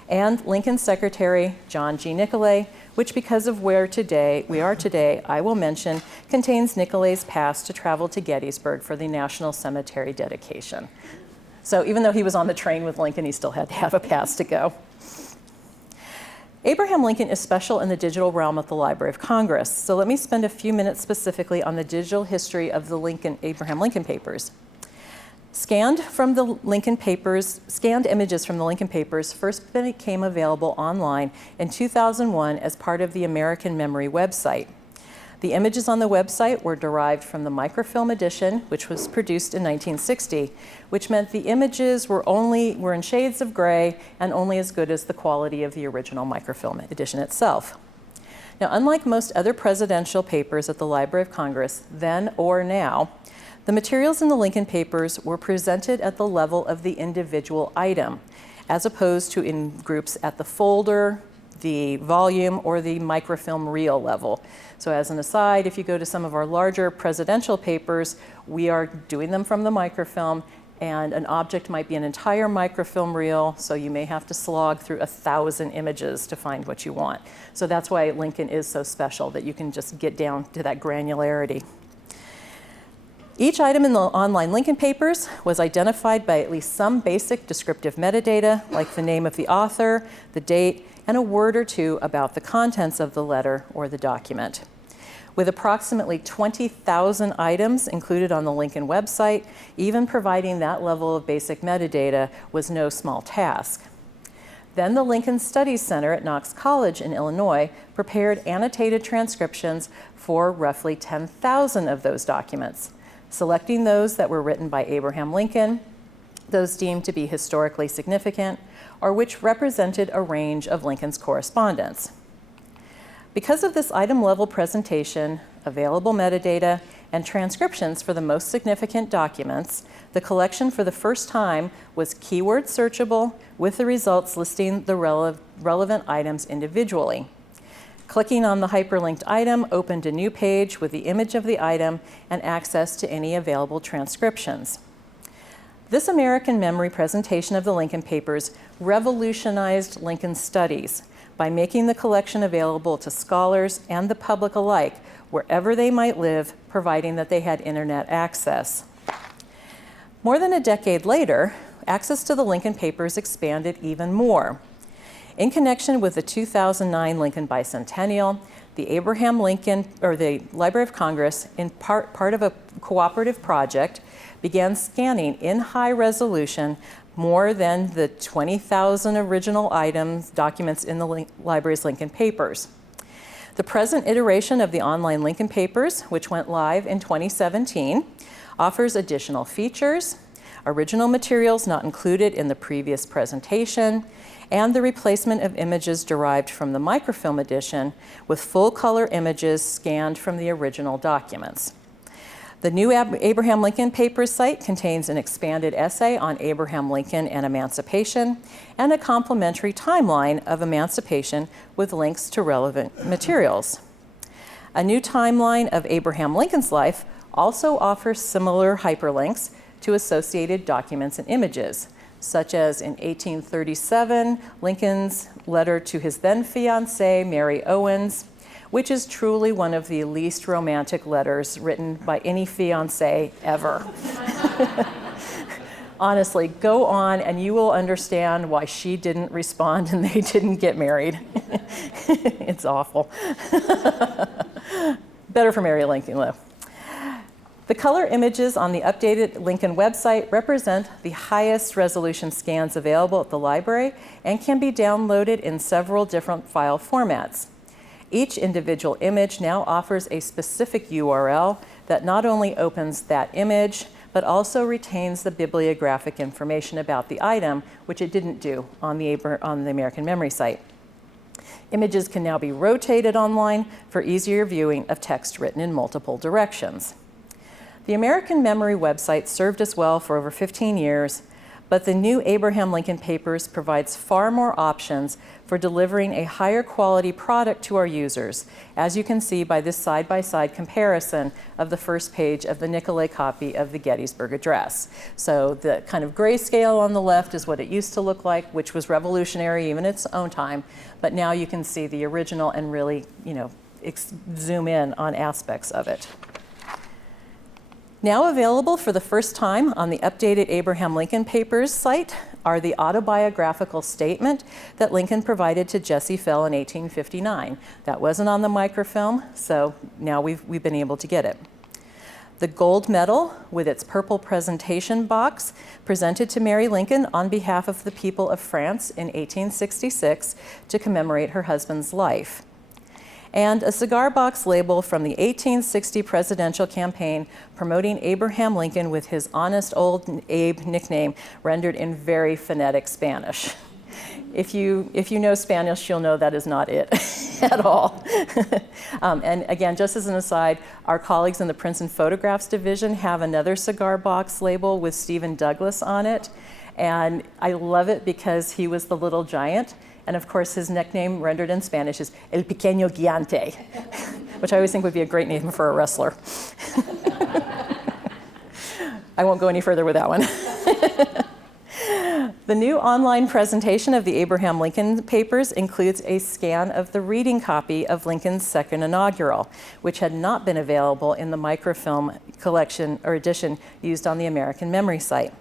And Lincoln's secretary, John G. Nicolay, which because of where we are today, I will mention, contains Nicolay's pass to travel to Gettysburg for the National Cemetery dedication. So even though he was on the train with Lincoln, he still had to have a pass to go. Abraham Lincoln is special in the digital realm at the Library of Congress. So let me spend a few minutes specifically on the digital history of the Abraham Lincoln Papers. Scanned images from the Lincoln Papers first became available online in 2001 as part of the American Memory website. The images on the website were derived from the microfilm edition, which was produced in 1960, which meant the images were in shades of gray and only as good as the quality of the original microfilm edition itself. Now, unlike most other presidential papers at the Library of Congress, then or now, the materials in the Lincoln Papers were presented at the level of the individual item, as opposed to in groups at the folder, the volume, or the microfilm reel level. So as an aside, if you go to some of our larger presidential papers, we are doing them from the microfilm, and an object might be an entire microfilm reel, so you may have to slog through 1,000 images to find what you want. So that's why Lincoln is so special, that you can just get down to that granularity. Each item in the online Lincoln Papers was identified by at least some basic descriptive metadata, like the name of the author, the date, and a word or two about the contents of the letter or the document. With approximately 20,000 items included on the Lincoln website, even providing that level of basic metadata was no small task. Then the Lincoln Studies Center at Knox College in Illinois prepared annotated transcriptions for roughly 10,000 of those documents, selecting those that were written by Abraham Lincoln, those deemed to be historically significant, or which represented a range of Lincoln's correspondence. Because of this item-level presentation, available metadata, and transcriptions for the most significant documents, the collection for the first time was keyword searchable, with the results listing the relevant items individually. Clicking on the hyperlinked item opened a new page with the image of the item and access to any available transcriptions. This American Memory presentation of the Lincoln Papers revolutionized Lincoln studies by making the collection available to scholars and the public alike, wherever they might live, providing that they had internet access. More than a decade later, access to the Lincoln Papers expanded even more. In connection with the 2009 Lincoln Bicentennial, the the Library of Congress, in part of a cooperative project, began scanning in high resolution more than the 20,000 original documents in the library's Lincoln Papers. The present iteration of the online Lincoln Papers, which went live in 2017, offers additional features, original materials not included in the previous presentation, and the replacement of images derived from the microfilm edition with full-color images scanned from the original documents. The new Abraham Lincoln Papers site contains an expanded essay on Abraham Lincoln and emancipation and a complementary timeline of emancipation with links to relevant materials. A new timeline of Abraham Lincoln's life also offers similar hyperlinks to associated documents and images, such as in 1837, Lincoln's letter to his then fiancée, Mary Owens, which is truly one of the least romantic letters written by any fiancé ever. Honestly, go on and you will understand why she didn't respond and they didn't get married. It's awful. Better for Mary Lincoln, though. The color images on the updated Lincoln website represent the highest resolution scans available at the library and can be downloaded in several different file formats. Each individual image now offers a specific URL that not only opens that image, but also retains the bibliographic information about the item, which it didn't do on the American Memory site. Images can now be rotated online for easier viewing of text written in multiple directions. The American Memory website served us well for over 15 years, but the new Abraham Lincoln Papers provides far more options for delivering a higher quality product to our users, as you can see by this side-by-side comparison of the first page of the Nicolay copy of the Gettysburg Address. So the kind of grayscale on the left is what it used to look like, which was revolutionary even in its own time, but now you can see the original and really, zoom in on aspects of it. Now available for the first time on the updated Abraham Lincoln Papers site are the autobiographical statement that Lincoln provided to Jesse Fell in 1859. That wasn't on the microfilm, so now we've been able to get it. The gold medal with its purple presentation box presented to Mary Lincoln on behalf of the people of France in 1866 to commemorate her husband's life. And a cigar box label from the 1860 presidential campaign promoting Abraham Lincoln with his Honest Old Abe nickname rendered in very phonetic Spanish. If you know Spanish, you'll know that is not it at all. And again, just as an aside, our colleagues in the Prints and Photographs division have another cigar box label with Stephen Douglas on it. And I love it because he was the little giant. And of course, his nickname rendered in Spanish is El Pequeño Gigante, which I always think would be a great name for a wrestler. I won't go any further with that one. The new online presentation of the Abraham Lincoln Papers includes a scan of the reading copy of Lincoln's second inaugural, which had not been available in the microfilm collection or edition used on the American Memory site.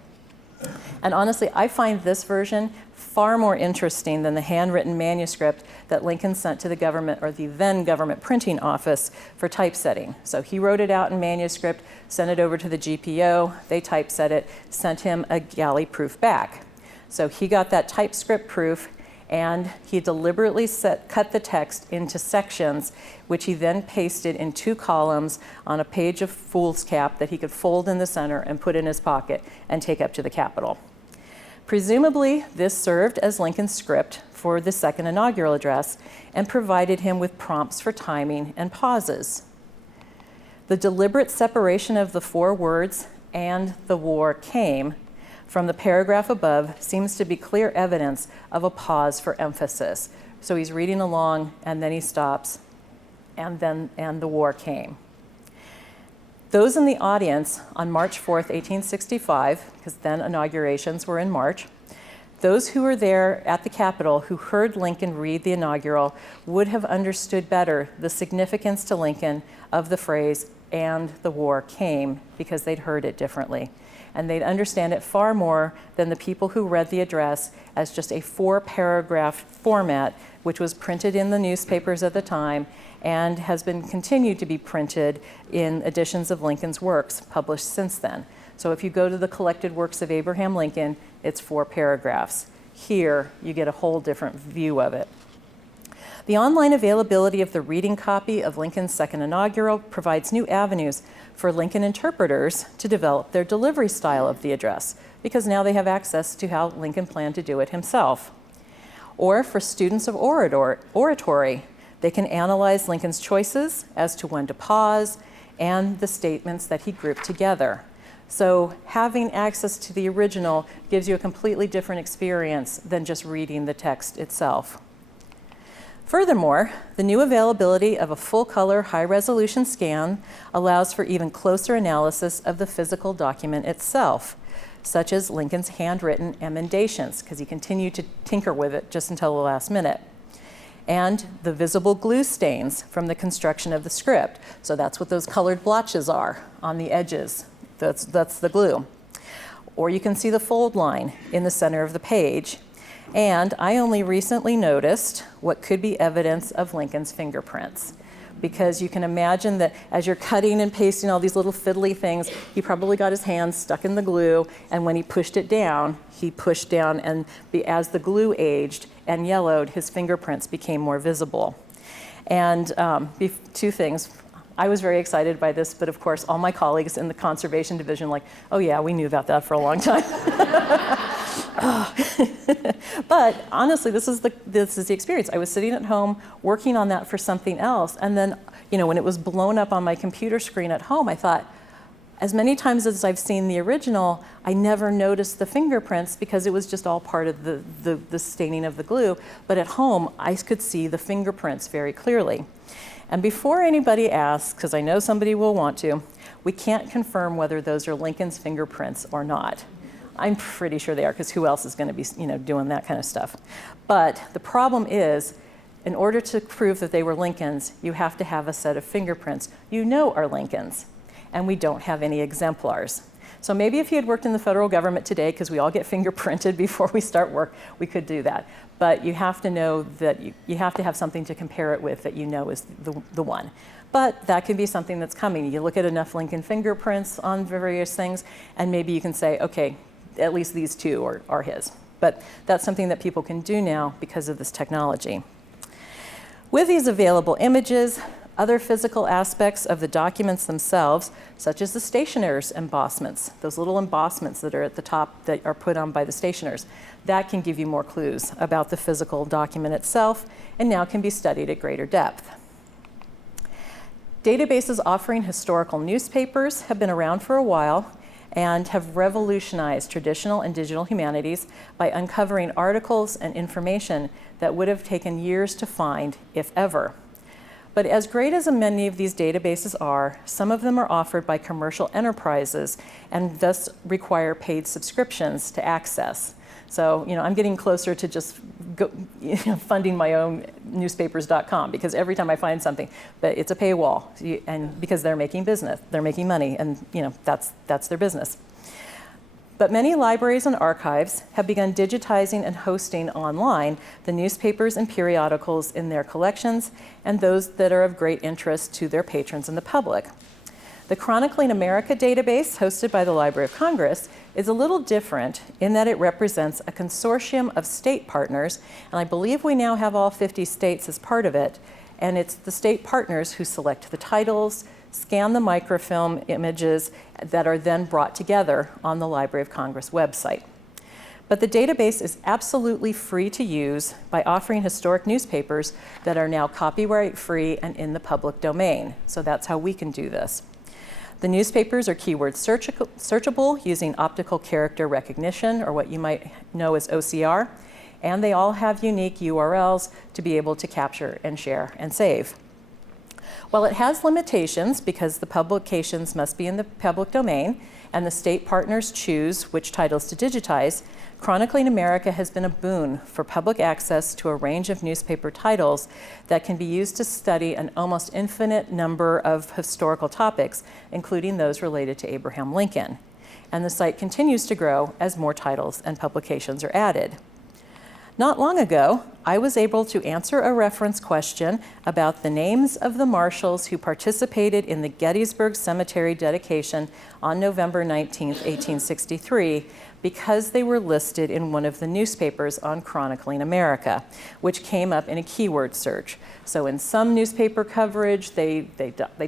And honestly, I find this version far more interesting than the handwritten manuscript that Lincoln sent to the government, or the then government printing office, for typesetting. So he wrote it out in manuscript, sent it over to the GPO, they typeset it, sent him a galley proof back. So he got that typescript proof, and he deliberately cut the text into sections, which he then pasted in 2 columns on a page of foolscap that he could fold in the center and put in his pocket and take up to the Capitol. Presumably, this served as Lincoln's script for the second inaugural address and provided him with prompts for timing and pauses. The deliberate separation of the 4 words, "and the war came," from the paragraph above seems to be clear evidence of a pause for emphasis. So he's reading along and then he stops, and the war came. Those in the audience on March 4th, 1865, because then inaugurations were in March, those who were there at the Capitol who heard Lincoln read the inaugural would have understood better the significance to Lincoln of the phrase, "and the war came," because they'd heard it differently. And they'd understand it far more than the people who read the address as just a 4-paragraph format, which was printed in the newspapers at the time and has been continued to be printed in editions of Lincoln's works published since then. So if you go to the collected works of Abraham Lincoln, it's 4 paragraphs. Here, you get a whole different view of it. The online availability of the reading copy of Lincoln's second inaugural provides new avenues for Lincoln interpreters to develop their delivery style of the address, because now they have access to how Lincoln planned to do it himself. Or for students of oratory, they can analyze Lincoln's choices as to when to pause and the statements that he grouped together. So having access to the original gives you a completely different experience than just reading the text itself. Furthermore, the new availability of a full-color, high-resolution scan allows for even closer analysis of the physical document itself, such as Lincoln's handwritten emendations, because he continued to tinker with it just until the last minute, and the visible glue stains from the construction of the script. So that's what those colored blotches are on the edges. That's the glue. Or you can see the fold line in the center of the page. And I only recently noticed what could be evidence of Lincoln's fingerprints, because you can imagine that as you're cutting and pasting all these little fiddly things, he probably got his hands stuck in the glue, and when he pushed it down, he pushed down, and as the glue aged and yellowed, his fingerprints became more visible. And two things. I was very excited by this, but of course, all my colleagues in the conservation division like, oh yeah, we knew about that for a long time. But honestly, this is the experience. I was sitting at home working on that for something else, and then, when it was blown up on my computer screen at home, I thought, as many times as I've seen the original, I never noticed the fingerprints because it was just all part of the staining of the glue. But at home, I could see the fingerprints very clearly. And before anybody asks, because I know somebody will want to, we can't confirm whether those are Lincoln's fingerprints or not. I'm pretty sure they are, because who else is going to be, doing that kind of stuff? But the problem is, in order to prove that they were Lincoln's, you have to have a set of fingerprints are Lincoln's, and we don't have any exemplars. So maybe if he had worked in the federal government today, because we all get fingerprinted before we start work, we could do that. But you have to know that you have to have something to compare it with that is the one. But that could be something that's coming. You look at enough Lincoln fingerprints on various things, and maybe you can say, okay, at least these two are his. But that's something that people can do now because of this technology. With these available images, other physical aspects of the documents themselves, such as the stationer's embossments, those little embossments that are at the top that are put on by the stationers, that can give you more clues about the physical document itself, and now can be studied at greater depth. Databases offering historical newspapers have been around for a while and have revolutionized traditional and digital humanities by uncovering articles and information that would have taken years to find, if ever. But as great as many of these databases are, some of them are offered by commercial enterprises and thus require paid subscriptions to access. So, I'm getting closer to just funding my own newspapers.com, because every time I find something, but it's a paywall, and because they're making business, they're making money, and that's their business. But many libraries and archives have begun digitizing and hosting online the newspapers and periodicals in their collections, and those that are of great interest to their patrons and the public. The Chronicling America database, hosted by the Library of Congress, is a little different in that it represents a consortium of state partners, and I believe we now have all 50 states as part of it, and it's the state partners who select the titles, scan the microfilm images that are then brought together on the Library of Congress website. But the database is absolutely free to use by offering historic newspapers that are now copyright-free and in the public domain. So that's how we can do this. The newspapers are keyword searchable using optical character recognition, or what you might know as OCR, and they all have unique URLs to be able to capture and share and save. While it has limitations because the publications must be in the public domain and the state partners choose which titles to digitize, Chronicling America has been a boon for public access to a range of newspaper titles that can be used to study an almost infinite number of historical topics, including those related to Abraham Lincoln. And the site continues to grow as more titles and publications are added. Not long ago, I was able to answer a reference question about the names of the marshals who participated in the Gettysburg Cemetery dedication on November 19, 1863, because they were listed in one of the newspapers on Chronicling America, which came up in a keyword search. So in some newspaper coverage, they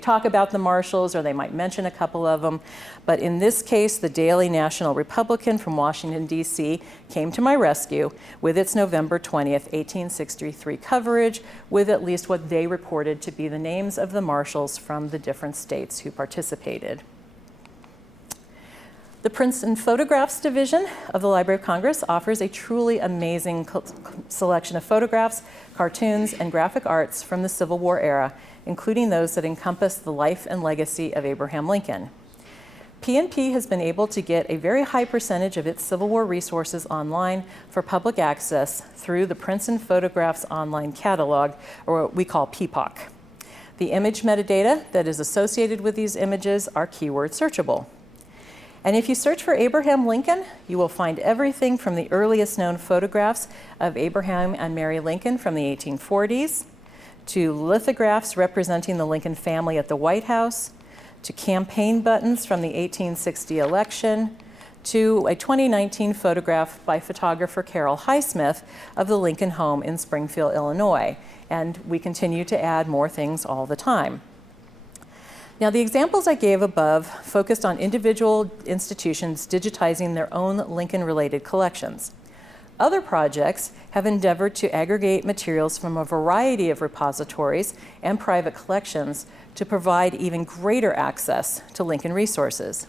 talk about the marshals, or they might mention a couple of them. But in this case, the Daily National Republican from Washington, D.C. came to my rescue with its November 20th, 1863 coverage, with at least what they reported to be the names of the marshals from the different states who participated. The Prints and Photographs Division of the Library of Congress offers a truly amazing selection of photographs, cartoons, and graphic arts from the Civil War era, including those that encompass the life and legacy of Abraham Lincoln. PNP has been able to get a very high percentage of its Civil War resources online for public access through the Prints and Photographs Online Catalog, or what we call PPOC. The image metadata that is associated with these images are keyword searchable. And if you search for Abraham Lincoln, you will find everything from the earliest known photographs of Abraham and Mary Lincoln from the 1840s, to lithographs representing the Lincoln family at the White House, to campaign buttons from the 1860 election, to a 2019 photograph by photographer Carol Highsmith of the Lincoln home in Springfield, Illinois. And we continue to add more things all the time. Now, the examples I gave above focused on individual institutions digitizing their own Lincoln-related collections. Other projects have endeavored to aggregate materials from a variety of repositories and private collections to provide even greater access to Lincoln resources.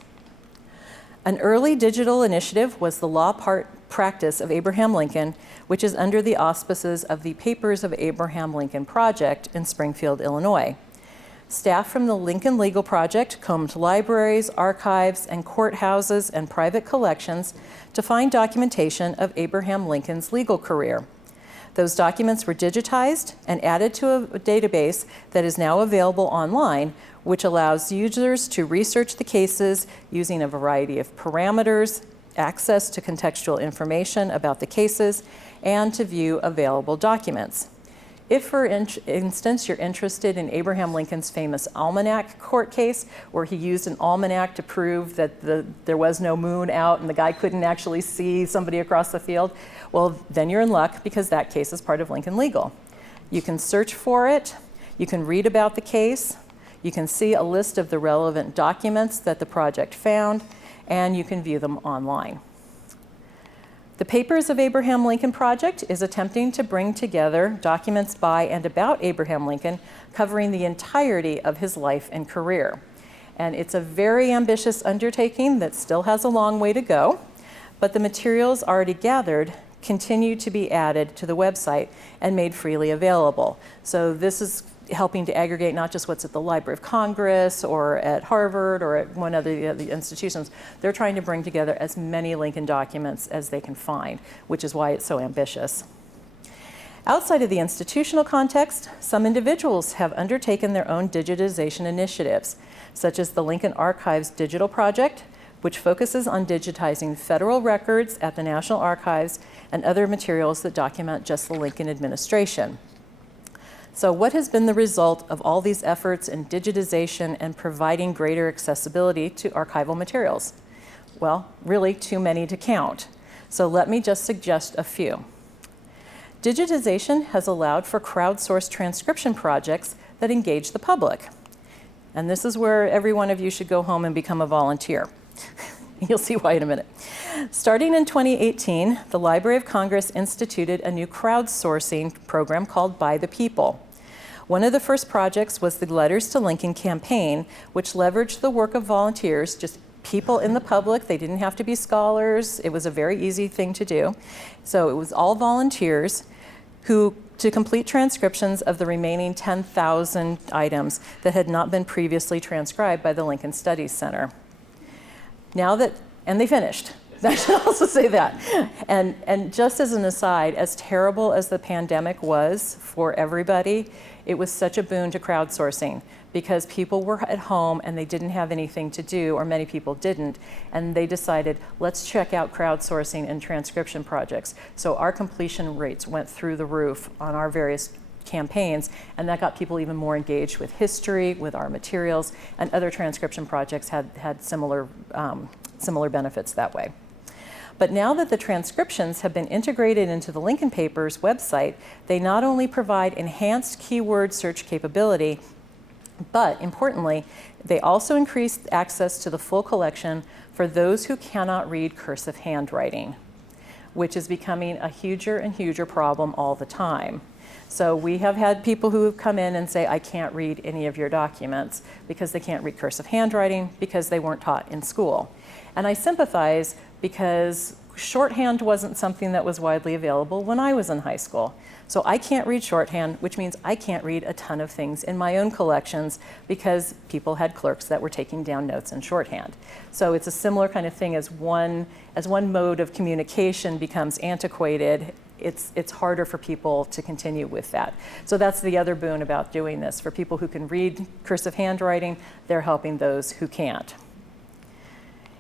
An early digital initiative was the Law Practice of Abraham Lincoln, which is under the auspices of the Papers of Abraham Lincoln Project in Springfield, Illinois. Staff from the Lincoln Legal Project combed libraries, archives, and courthouses and private collections to find documentation of Abraham Lincoln's legal career. Those documents were digitized and added to a database that is now available online, which allows users to research the cases using a variety of parameters, access to contextual information about the cases, and to view available documents. If, for instance, you're interested in Abraham Lincoln's famous almanac court case, where he used an almanac to prove that there was no moon out and the guy couldn't actually see somebody across the field, well, then you're in luck, because that case is part of Lincoln Legal. You can search for it, you can read about the case, you can see a list of the relevant documents that the project found, and you can view them online. The Papers of Abraham Lincoln Project is attempting to bring together documents by and about Abraham Lincoln, covering the entirety of his life and career. And it's a very ambitious undertaking that still has a long way to go, but the materials already gathered continue to be added to the website and made freely available. So this is helping to aggregate not just what's at the Library of Congress or at Harvard or at one of the institutions. They're trying to bring together as many Lincoln documents as they can find, which is why it's so ambitious. Outside of the institutional context, some individuals have undertaken their own digitization initiatives, such as the Lincoln Archives Digital Project, which focuses on digitizing federal records at the National Archives and other materials that document just the Lincoln administration. So what has been the result of all these efforts in digitization and providing greater accessibility to archival materials? Well, really too many to count. So let me just suggest a few. Digitization has allowed for crowdsourced transcription projects that engage the public. And this is where every one of you should go home and become a volunteer. You'll see why in a minute. Starting in 2018, the Library of Congress instituted a new crowdsourcing program called By the People. One of the first projects was the Letters to Lincoln campaign, which leveraged the work of volunteers, just people in the public. They didn't have to be scholars. It was a very easy thing to do. So it was all volunteers who to complete transcriptions of the remaining 10,000 items that had not been previously transcribed by the Lincoln Studies Center. And they finished. I should also say that. And just as an aside, as terrible as the pandemic was for everybody, it was such a boon to crowdsourcing, because people were at home and they didn't have anything to do, or many people didn't, and they decided, let's check out crowdsourcing and transcription projects. So our completion rates went through the roof on our various campaigns, and that got people even more engaged with history, with our materials, and other transcription projects had similar benefits that way. But now that the transcriptions have been integrated into the Lincoln Papers website, they not only provide enhanced keyword search capability, but importantly, they also increase access to the full collection for those who cannot read cursive handwriting, which is becoming a huger and huger problem all the time. So we have had people who have come in and say, I can't read any of your documents because they can't read cursive handwriting because they weren't taught in school. And I sympathize because shorthand wasn't something that was widely available when I was in high school. So I can't read shorthand, which means I can't read a ton of things in my own collections because people had clerks that were taking down notes in shorthand. So it's a similar kind of thing as one mode of communication becomes antiquated, it's harder for people to continue with that. So that's the other boon about doing this. For people who can read cursive handwriting, they're helping those who can't.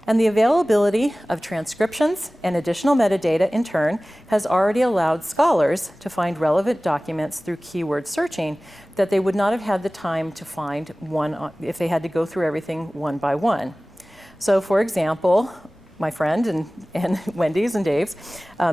And the availability of transcriptions and additional metadata, in turn, has already allowed scholars to find relevant documents through keyword searching that they would not have had the time to find if they had to go through everything one by one. So, for example, my friend and Wendy's and Dave's,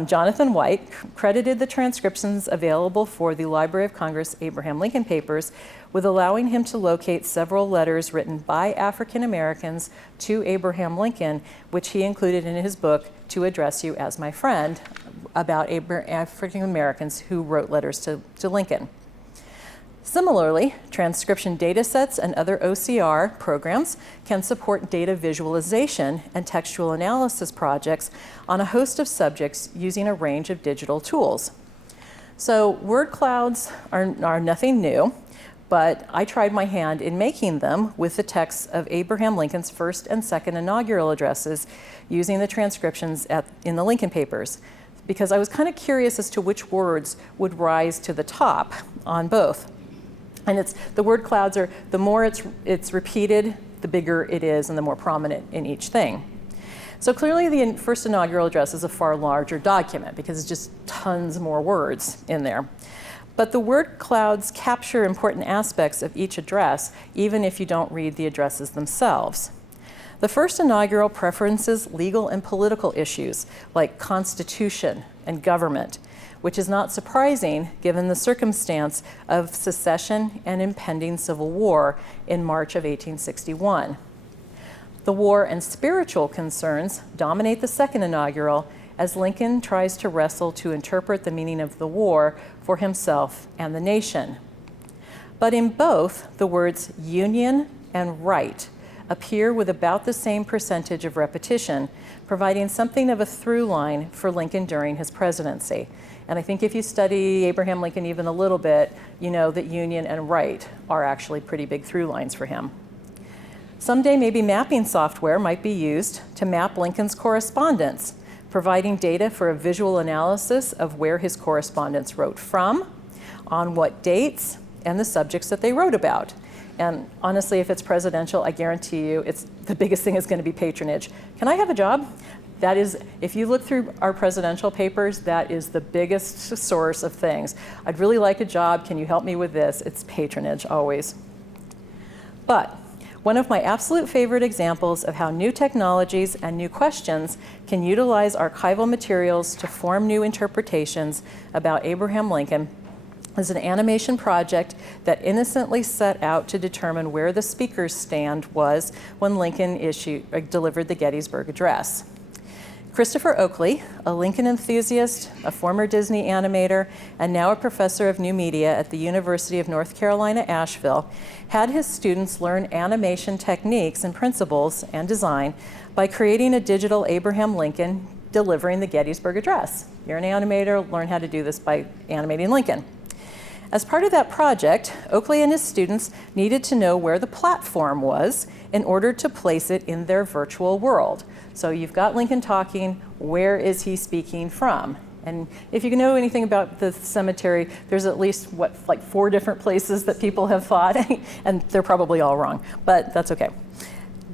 Jonathan White credited the transcriptions available for the Library of Congress Abraham Lincoln papers with allowing him to locate several letters written by African Americans to Abraham Lincoln, which he included in his book, To Address You as My Friend, about African Americans who wrote letters to Lincoln. Similarly, transcription data sets and other OCR programs can support data visualization and textual analysis projects on a host of subjects using a range of digital tools. So word clouds are nothing new, but I tried my hand in making them with the texts of Abraham Lincoln's first and second inaugural addresses using the transcriptions in the Lincoln papers, because I was kind of curious as to which words would rise to the top on both. And the word clouds are, the more it's repeated, the bigger it is and the more prominent in each thing. So clearly the first inaugural address is a far larger document because it's just tons more words in there. But the word clouds capture important aspects of each address, even if you don't read the addresses themselves. The first inaugural preferences legal and political issues like constitution and government, which is not surprising given the circumstance of secession and impending civil war in March of 1861. The war and spiritual concerns dominate the second inaugural as Lincoln tries to wrestle to interpret the meaning of the war for himself and the nation. But in both, the words union and right appear with about the same percentage of repetition, providing something of a through line for Lincoln during his presidency. And I think if you study Abraham Lincoln even a little bit, you know that union and right are actually pretty big through lines for him. Someday, maybe mapping software might be used to map Lincoln's correspondence, providing data for a visual analysis of where his correspondents wrote from, on what dates, and the subjects that they wrote about. And honestly, if it's presidential, I guarantee you the biggest thing is going to be patronage. Can I have a job? That is, if you look through our presidential papers, that is the biggest source of things. I'd really like a job. Can you help me with this? It's patronage always. But one of my absolute favorite examples of how new technologies and new questions can utilize archival materials to form new interpretations about Abraham Lincoln is an animation project that innocently set out to determine where the speaker's stand was when Lincoln delivered the Gettysburg Address. Christopher Oakley, a Lincoln enthusiast, a former Disney animator, and now a professor of new media at the University of North Carolina, Asheville, had his students learn animation techniques and principles and design by creating a digital Abraham Lincoln delivering the Gettysburg Address. You're an animator, learn how to do this by animating Lincoln. As part of that project, Oakley and his students needed to know where the platform was in order to place it in their virtual world. So you've got Lincoln talking, where is he speaking from? And if you know anything about the cemetery, there's at least, like 4 different places that people have thought, and they're probably all wrong, but that's okay.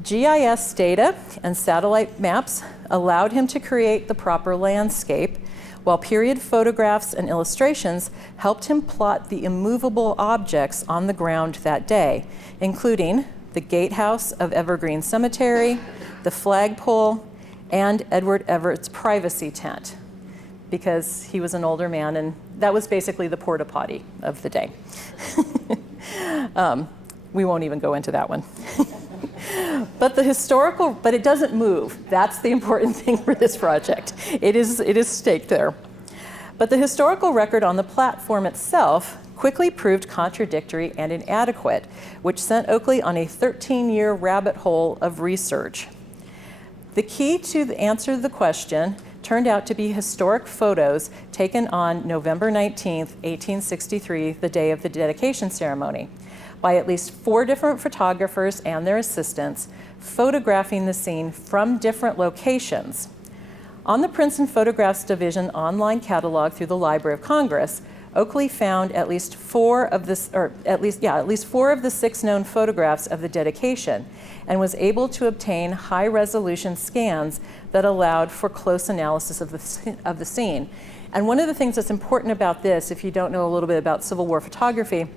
GIS data and satellite maps allowed him to create the proper landscape, while period photographs and illustrations helped him plot the immovable objects on the ground that day, including the gatehouse of Evergreen Cemetery, the flagpole, and Edward Everett's privacy tent, because he was an older man, and that was basically the porta potty of the day. We won't even go into that one. But it doesn't move. That's the important thing for this project. It is staked there. But the historical record on the platform itself quickly proved contradictory and inadequate, which sent Oakley on a 13-year rabbit hole of research. The key to the answer to the question turned out to be historic photos taken on November 19, 1863, the day of the dedication ceremony, by at least 4 different photographers and their assistants, photographing the scene from different locations. On the Princeton Photographs Division online catalog through the Library of Congress, Oakley found at least 4 of the 6 known photographs of the dedication, and was able to obtain high-resolution scans that allowed for close analysis of the scene. And one of the things that's important about this, if you don't know a little bit about Civil War photography,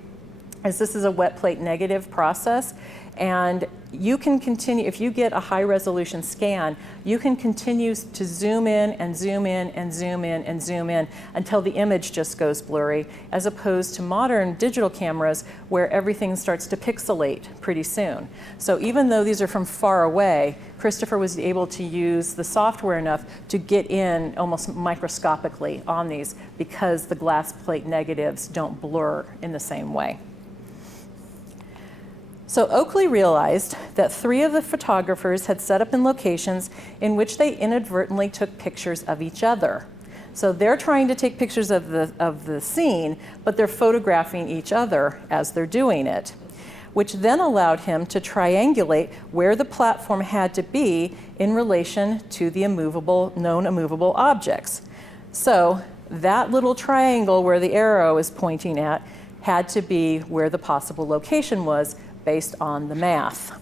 is this is a wet plate negative process, and you can continue, if you get a high resolution scan, you can continue to zoom in and zoom in and zoom in and zoom in until the image just goes blurry, as opposed to modern digital cameras where everything starts to pixelate pretty soon. So even though these are from far away, Christopher was able to use the software enough to get in almost microscopically on these, because the glass plate negatives don't blur in the same way. So Oakley realized that 3 of the photographers had set up in locations in which they inadvertently took pictures of each other. So they're trying to take pictures of the scene, but they're photographing each other as they're doing it, which then allowed him to triangulate where the platform had to be in relation to the known immovable objects. So that little triangle where the arrow is pointing at had to be where the possible location was, based on the math.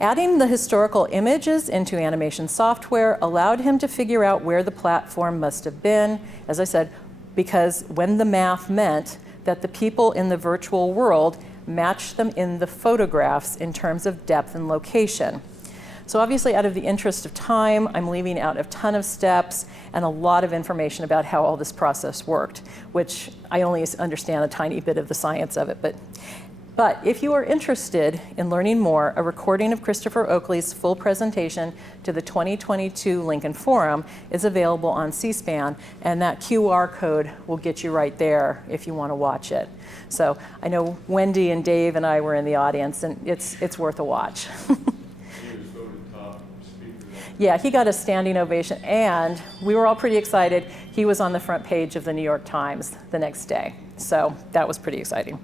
Adding the historical images into animation software allowed him to figure out where the platform must have been, as I said, because when the math meant that the people in the virtual world matched them in the photographs in terms of depth and location. So obviously, out of the interest of time, I'm leaving out a ton of steps and a lot of information about how all this process worked, which I only understand a tiny bit of the science of it. But if you are interested in learning more, a recording of Christopher Oakley's full presentation to the 2022 Lincoln Forum is available on C-SPAN, and that QR code will get you right there if you want to watch it. So I know Wendy and Dave and I were in the audience, and it's worth a watch. Yeah, he got a standing ovation, and we were all pretty excited. He was on the front page of the New York Times the next day, so that was pretty exciting.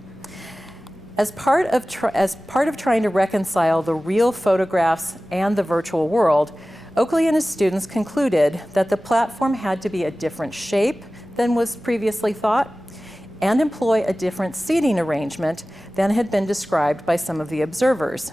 As part of trying to reconcile the real photographs and the virtual world, Oakley and his students concluded that the platform had to be a different shape than was previously thought, and employ a different seating arrangement than had been described by some of the observers.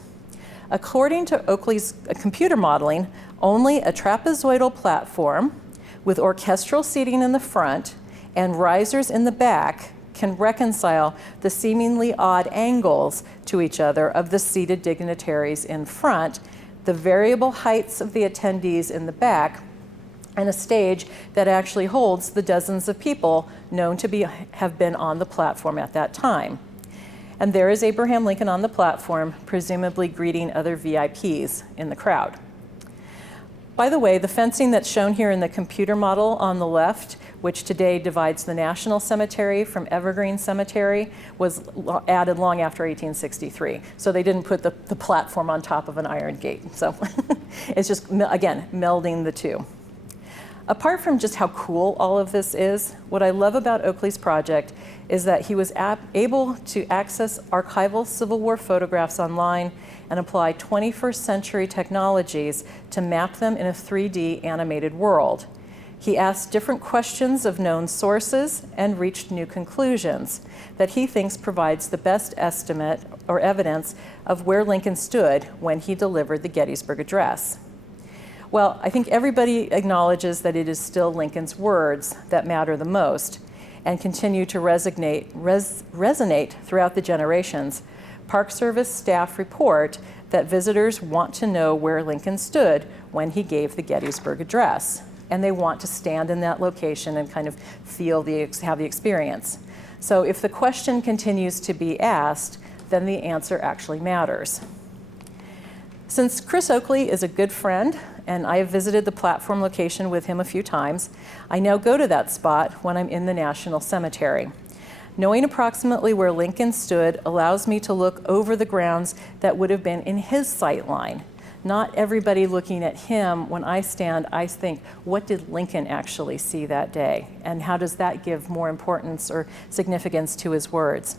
According to Oakley's computer modeling, only a trapezoidal platform with orchestral seating in the front and risers in the back can reconcile the seemingly odd angles to each other of the seated dignitaries in front, the variable heights of the attendees in the back, and a stage that actually holds the dozens of people known to have been on the platform at that time. And there is Abraham Lincoln on the platform, presumably greeting other VIPs in the crowd. By the way, the fencing that's shown here in the computer model on the left, which today divides the National Cemetery from Evergreen Cemetery, was added long after 1863. So they didn't put the platform on top of an iron gate. So it's just, again, melding the two. Apart from just how cool all of this is, what I love about Oakley's project is that he was able to access archival Civil War photographs online and apply 21st century technologies to map them in a 3D animated world. He asked different questions of known sources and reached new conclusions that he thinks provides the best estimate or evidence of where Lincoln stood when he delivered the Gettysburg Address. Well, I think everybody acknowledges that it is still Lincoln's words that matter the most and continue to resonate throughout the generations. Park Service staff report that visitors want to know where Lincoln stood when he gave the Gettysburg Address, and they want to stand in that location and kind of have the experience. So if the question continues to be asked, then the answer actually matters. Since Chris Oakley is a good friend and I have visited the platform location with him a few times. I now go to that spot when I'm in the National Cemetery. Knowing approximately where Lincoln stood allows me to look over the grounds that would have been in his sight line. Not everybody looking at him. When I stand, I think, what did Lincoln actually see that day? And how does that give more importance or significance to his words?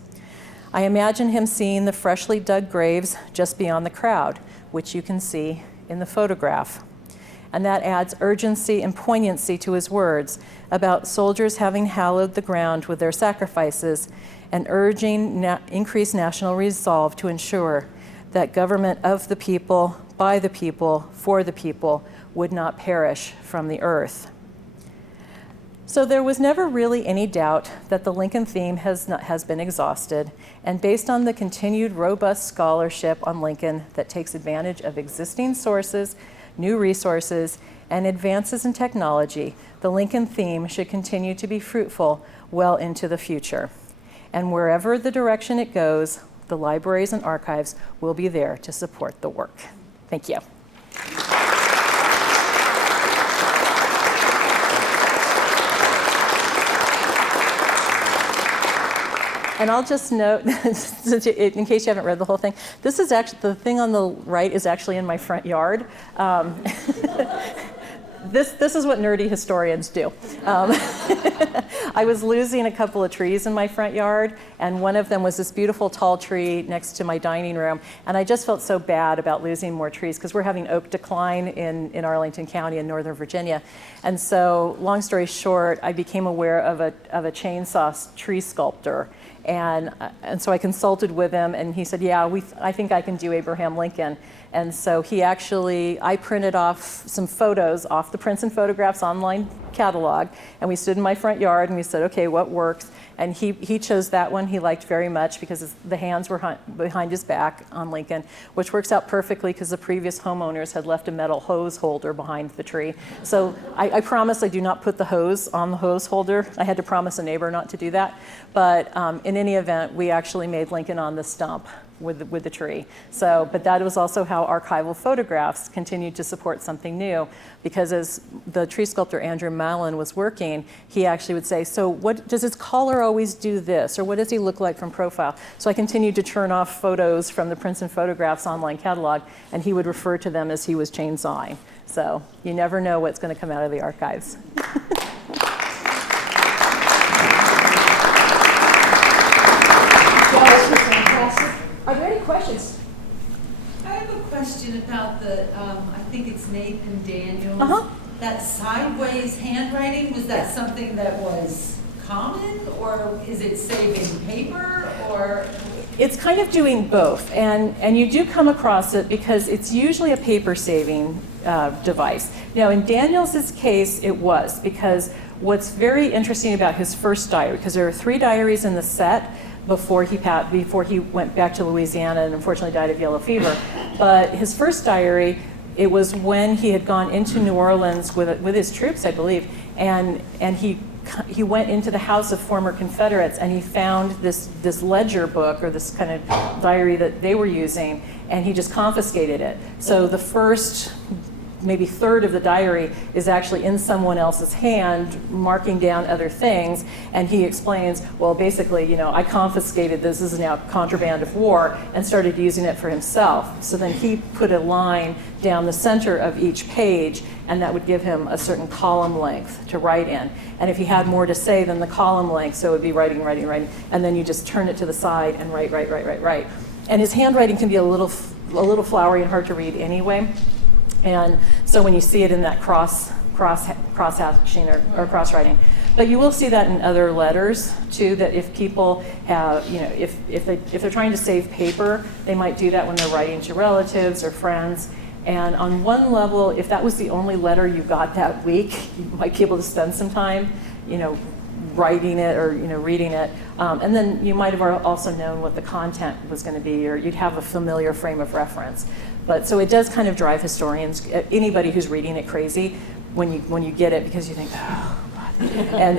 I imagine him seeing the freshly dug graves just beyond the crowd, which you can see in the photograph. And that adds urgency and poignancy to his words about soldiers having hallowed the ground with their sacrifices and urging increased national resolve to ensure that government of the people, by the people, for the people would not perish from the earth. So there was never really any doubt that the Lincoln theme has been exhausted, and based on the continued robust scholarship on Lincoln that takes advantage of existing sources, new resources, and advances in technology, the Lincoln theme should continue to be fruitful well into the future. And wherever the direction it goes, the libraries and archives will be there to support the work. Thank you. And I'll just note, in case you haven't read the whole thing, this is actually, the thing on the right is actually in my front yard. This is what nerdy historians do. I was losing a couple of trees in my front yard, and one of them was this beautiful tall tree next to my dining room, and I just felt so bad about losing more trees because we're having oak decline in Arlington County in Northern Virginia. And so, long story short, I became aware of a chainsaw tree sculptor. And so I consulted with him, and he said, yeah, I think I can do Abraham Lincoln. And so I printed off some photos off the Prints and Photographs online catalog, and we stood in my front yard and we said, okay, what works? And he chose that one he liked very much because the hands were behind his back on Lincoln, which works out perfectly because the previous homeowners had left a metal hose holder behind the tree. So I promise I do not put the hose on the hose holder. I had to promise a neighbor not to do that. But in any event, we actually made Lincoln on the stump with the tree. So, but that was also how archival photographs continued to support something new, because as the tree sculptor Andrew Mallon was working, he actually would say, so what does his collar always do this, or what does he look like from profile? So I continued to turn off photos from the Prints and Photographs online catalog, and he would refer to them as he was chainsawing. So you never know what's going to come out of the archives. Are there any questions? I have a question about I think it's Nathan Daniels. That sideways handwriting, was that something that was common, or is it saving paper, or? It's kind of doing both, and you do come across it because it's usually a paper-saving device. Now, in Daniels' case, it was, because what's very interesting about his first diary, because there are 3 diaries in the set, before he went back to Louisiana and unfortunately died of yellow fever. But his first diary, it was when he had gone into New Orleans with his troops, I believe, and he went into the house of former Confederates, and he found this ledger book, or this kind of diary that they were using, and he just confiscated it. So the first maybe third of the diary is actually in someone else's hand, marking down other things, and he explains, well, basically, I confiscated this is now contraband of war, and started using it for himself. So then he put a line down the center of each page, and that would give him a certain column length to write in. And if he had more to say than the column length, so it would be writing, and then you just turn it to the side and write. And his handwriting can be a little flowery and hard to read anyway. And so when you see it in that cross-hatching or cross-writing. But you will see that in other letters too, that if people have, if they're trying to save paper, they might do that when they're writing to relatives or friends. And on one level, if that was the only letter you got that week, you might be able to spend some time, writing it or reading it. And then you might have also known what the content was going to be, or you'd have a familiar frame of reference. But so it does kind of drive historians, anybody who's reading it, crazy when you get it, because you think, oh God. And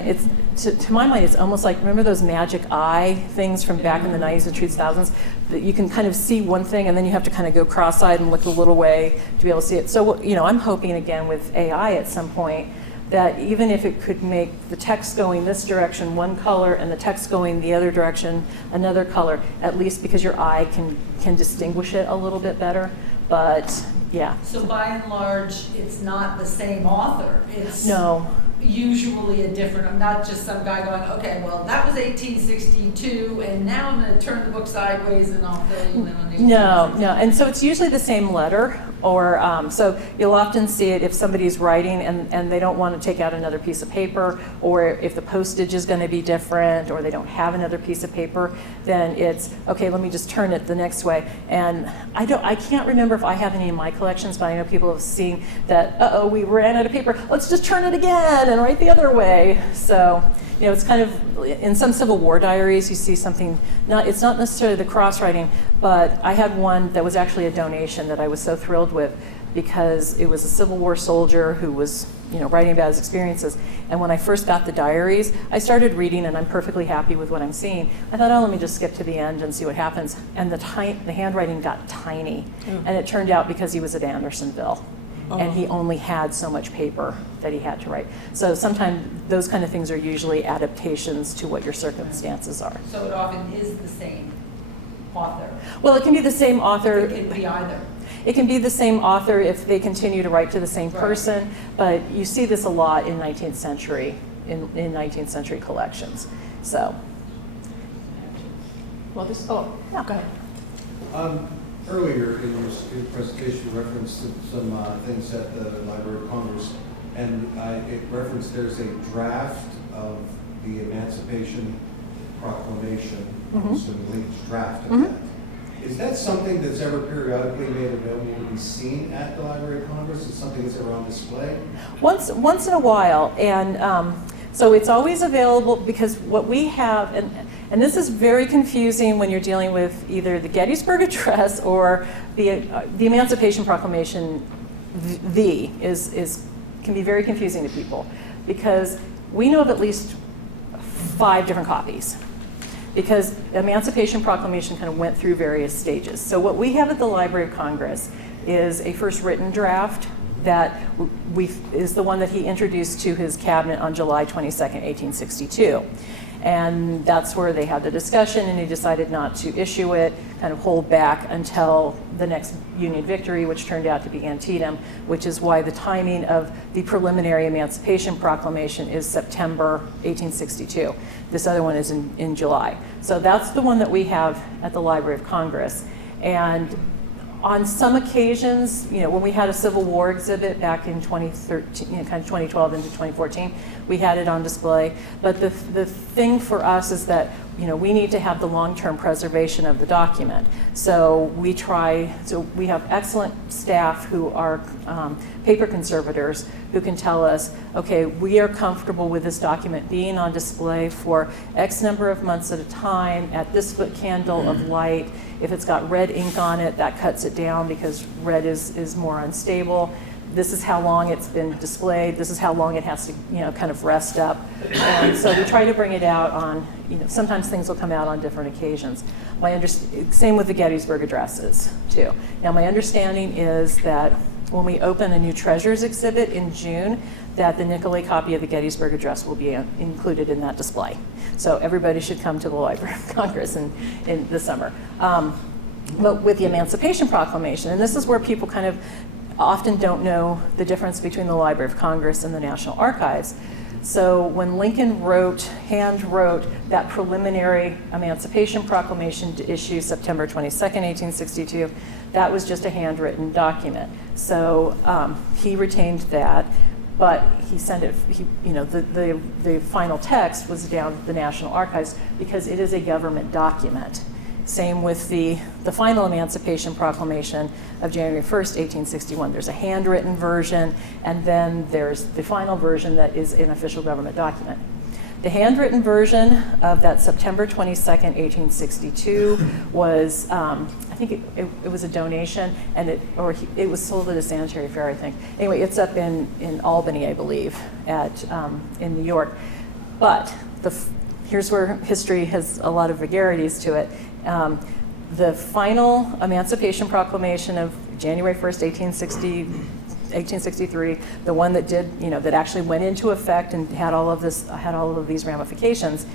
to my mind, it's almost like, remember those magic eye things from back in the 90s and 2000s? That you can kind of see one thing and then you have to kind of go cross-eyed and look a little way to be able to see it. So, I'm hoping again with AI at some point that even if it could make the text going this direction one color and the text going the other direction another color, at least because your eye can distinguish it a little bit better. But yeah. So by and large, it's not the same author. It's No. usually a different, I'm not just some guy going, okay, well, that was 1862, and now I'm going to turn the book sideways and I'll fill you in on 1862. No. And so it's usually the same letter, or so you'll often see it if somebody's writing and they don't want to take out another piece of paper, or if the postage is going to be different, or they don't have another piece of paper, then it's, okay, let me just turn it the next way. And I can't remember if I have any in my collections, but I know people have seen that, uh-oh, we ran out of paper, let's just turn it again and write the other way. So, it's kind of, in some Civil War diaries, you see something, it's not necessarily the cross-writing, but I had one that was actually a donation that I was so thrilled with because it was a Civil War soldier who was, writing about his experiences. And when I first got the diaries, I started reading and I'm perfectly happy with what I'm seeing. I thought, let me just skip to the end and see what happens. And the handwriting got tiny. And it turned out because he was at Andersonville. And he only had so much paper that he had to write. So sometimes those kind of things are usually adaptations to what your circumstances are. So it often is the same author. Well, it can be the same author. It can be either. It can be the same author if they continue to write to the same person, but you see this a lot in 19th century, in 19th century collections. So, Well, yeah, go ahead. Earlier in your presentation, you referenced some things at the Library of Congress, and it referenced there's a draft of the Emancipation Proclamation, assuming Lincoln's draft of that. Is that something that's ever periodically made available to be seen at the Library of Congress? Is something that's ever on display? Once in a while, and so it's always available because what we have, and this is very confusing when you're dealing with either the Gettysburg Address or the Emancipation Proclamation. Can be very confusing to people because we know of at least 5 different copies. Because the Emancipation Proclamation kind of went through various stages. So what we have at the Library of Congress is a first written draft that is the one that he introduced to his cabinet on July 22nd, 1862. And that's where they had the discussion and he decided not to issue it, kind of hold back until the next Union victory, which turned out to be Antietam, which is why the timing of the preliminary Emancipation Proclamation is September 1862. This other one is in July. So that's the one that we have at the Library of Congress. And on some occasions, when we had a Civil War exhibit back in 2013, kind of 2012 into 2014, we had it on display. But the thing for us is that we need to have the long-term preservation of the document. So we have excellent staff who are paper conservators who can tell us, okay, we are comfortable with this document being on display for X number of months at a time at this foot candle of light. If it's got red ink on it, that cuts it down because red is more unstable. This is how long it's been displayed. This is how long it has to, kind of rest up. And so we try to bring it out on, sometimes things will come out on different occasions. Same with the Gettysburg addresses too. Now my understanding is that when we open a new treasures exhibit in June, that the Nicolay copy of the Gettysburg Address will be included in that display. So everybody should come to the Library of Congress in the summer. But with the Emancipation Proclamation, and this is where people kind of often don't know the difference between the Library of Congress and the National Archives. So when Lincoln hand wrote that preliminary Emancipation Proclamation to issue September 22nd, 1862, that was just a handwritten document. So he retained that, but he sent it, the final text was down at the National Archives because it is a government document. Same with the final Emancipation Proclamation of January 1st, 1861. There's a handwritten version, and then there's the final version that is an official government document. The handwritten version of that September 22nd, 1862 was, I think it was a donation, and it was sold at a sanitary fair, I think. Anyway, it's up in Albany, I believe, in New York. But here's where history has a lot of vagaries to it. The final Emancipation Proclamation of January 1st, 1863, the one that that actually went into effect and had all of these ramifications,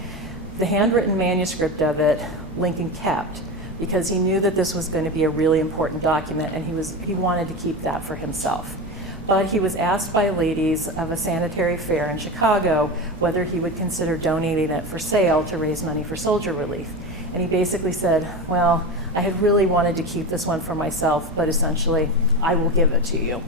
the handwritten manuscript of it, Lincoln kept, because he knew that this was going to be a really important document, and he wanted to keep that for himself. But he was asked by ladies of a sanitary fair in Chicago whether he would consider donating it for sale to raise money for soldier relief. And he basically said, well, I had really wanted to keep this one for myself, but essentially, I will give it to you.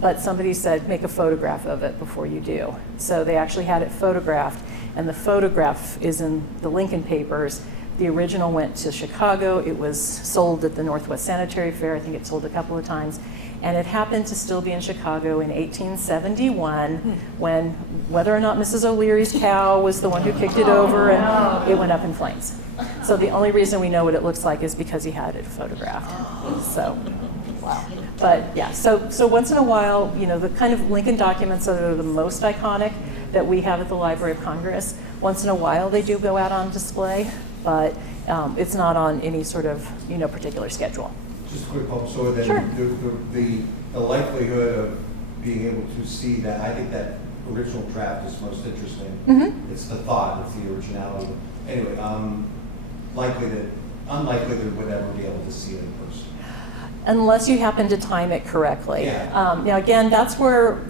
But somebody said, make a photograph of it before you do. So they actually had it photographed, and the photograph is in the Lincoln papers. The original went to Chicago. It was sold at the Northwest Sanitary Fair. I think it sold a couple of times. And it happened to still be in Chicago in 1871 when, whether or not Mrs. O'Leary's cow was the one who kicked it over, and it went up in flames. So the only reason we know what it looks like is because he had it photographed. So, wow. But yeah, so once in a while, the kind of Lincoln documents that are the most iconic that we have at the Library of Congress, once in a while they do go out on display, but it's not on any sort of particular schedule. Just a quick point. So then Sure. the likelihood of being able to see that, I think that original draft is most interesting. Mm-hmm. It's the thought, it's the originality. Anyway, unlikely that we'd ever be able to see it in person. Unless you happen to time it correctly. Yeah. Now again, that's where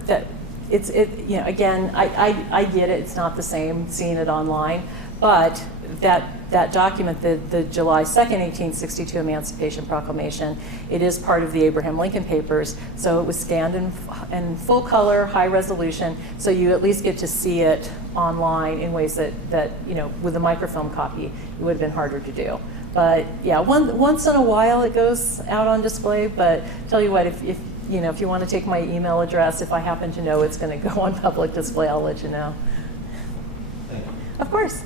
again, I get it, it's not the same seeing it online, but that document, the July 2nd, 1862 Emancipation Proclamation, it is part of the Abraham Lincoln Papers, so it was scanned in full color, high resolution, so you at least get to see it online in ways that with a microfilm copy, it would have been harder to do. But yeah, once in a while it goes out on display, but tell you what, if you want to take my email address, if I happen to know it's going to go on public display, I'll let you know. Thank you. Of course.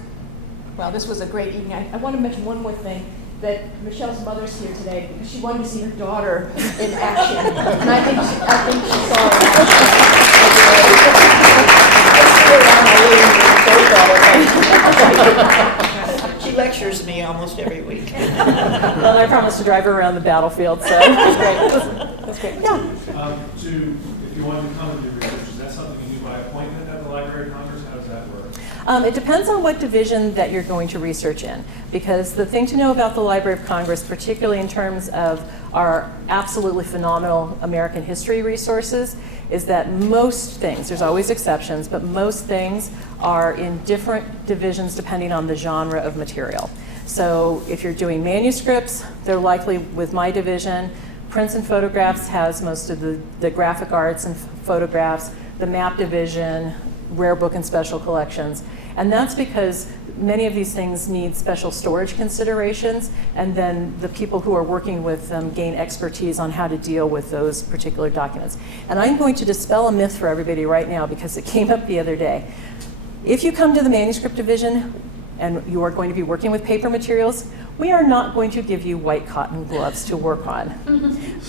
Well, this was a great evening. I want to mention one more thing, that Michelle's mother's here today because she wanted to see her daughter in action. And I think she saw her in action. She lectures me almost every week. Well, I promised to drive her around the battlefield, so that's great. That's great. Yeah. If you wanted to come and do research, is that something you do by appointment at the Library of Congress? How does that work? It depends on what division that you're going to research in, because the thing to know about the Library of Congress, particularly in terms of our absolutely phenomenal American history resources, is that most things, there's always exceptions, but most things are in different divisions depending on the genre of material. So if you're doing manuscripts, they're likely with my division. Prints and photographs has most of the graphic arts and photographs, the map division, rare book and special collections. And that's because many of these things need special storage considerations, and then the people who are working with them gain expertise on how to deal with those particular documents. And I'm going to dispel a myth for everybody right now because it came up the other day. If you come to the manuscript division and you are going to be working with paper materials, we are not going to give you white cotton gloves to work on.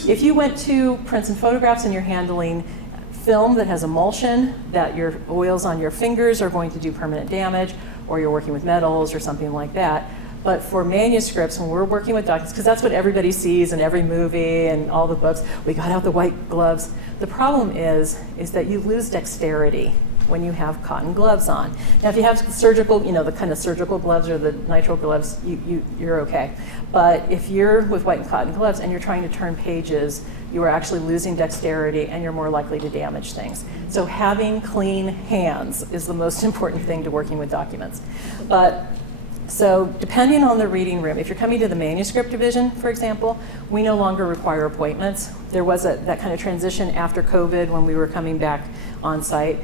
If you went to prints and photographs and you're handling film that has emulsion, that your oils on your fingers are going to do permanent damage, or you're working with metals or something like that. But for manuscripts, when we're working with documents, because that's what everybody sees in every movie and all the books, we got out the white gloves. The problem is that you lose dexterity when you have cotton gloves on. Now, if you have surgical, the kind of surgical gloves or the nitrile gloves, you're okay. But if you're with white and cotton gloves and you're trying to turn pages, you are actually losing dexterity and you're more likely to damage things. So having clean hands is the most important thing to working with documents. So depending on the reading room, if you're coming to the manuscript division, for example, we no longer require appointments. There was that kind of transition after COVID when we were coming back on site.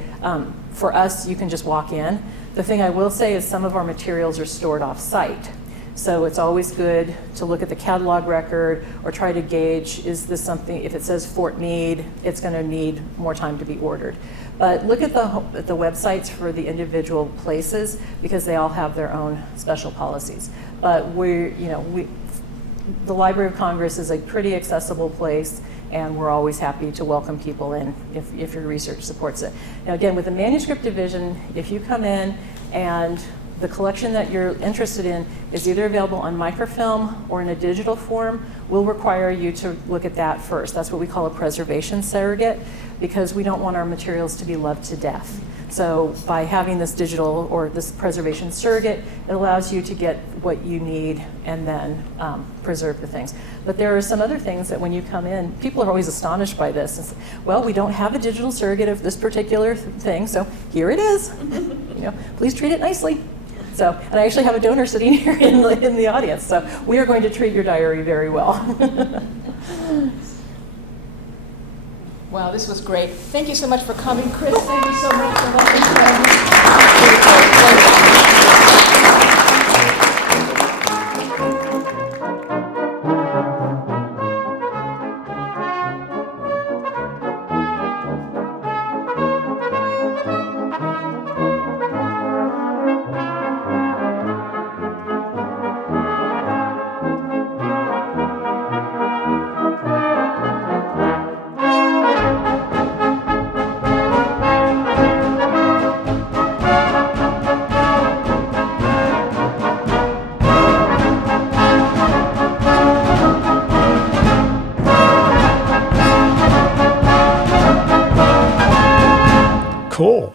For us, you can just walk in. The thing I will say is some of our materials are stored off site. So it's always good to look at the catalog record or try to gauge, is this something, if it says Fort Meade, it's going to need more time to be ordered. But look at the websites for the individual places because they all have their own special policies. But the Library of Congress is a pretty accessible place, and we're always happy to welcome people in if your research supports it. Now again, with the manuscript division, if you come in And the collection that you're interested in is either available on microfilm or in a digital form. We'll require you to look at that first. That's what we call a preservation surrogate, because we don't want our materials to be loved to death. So by having this digital or this preservation surrogate, it allows you to get what you need and then preserve the things. But there are some other things that when you come in, people are always astonished by this. It's, well, we don't have a digital surrogate of this particular thing, so here it is. You know, please treat it nicely. So, and I actually have a donor sitting here in the audience, so we are going to treat your diary very well. Wow, this was great. Thank you so much for coming, Chris. Thank you so much for helping. Cool.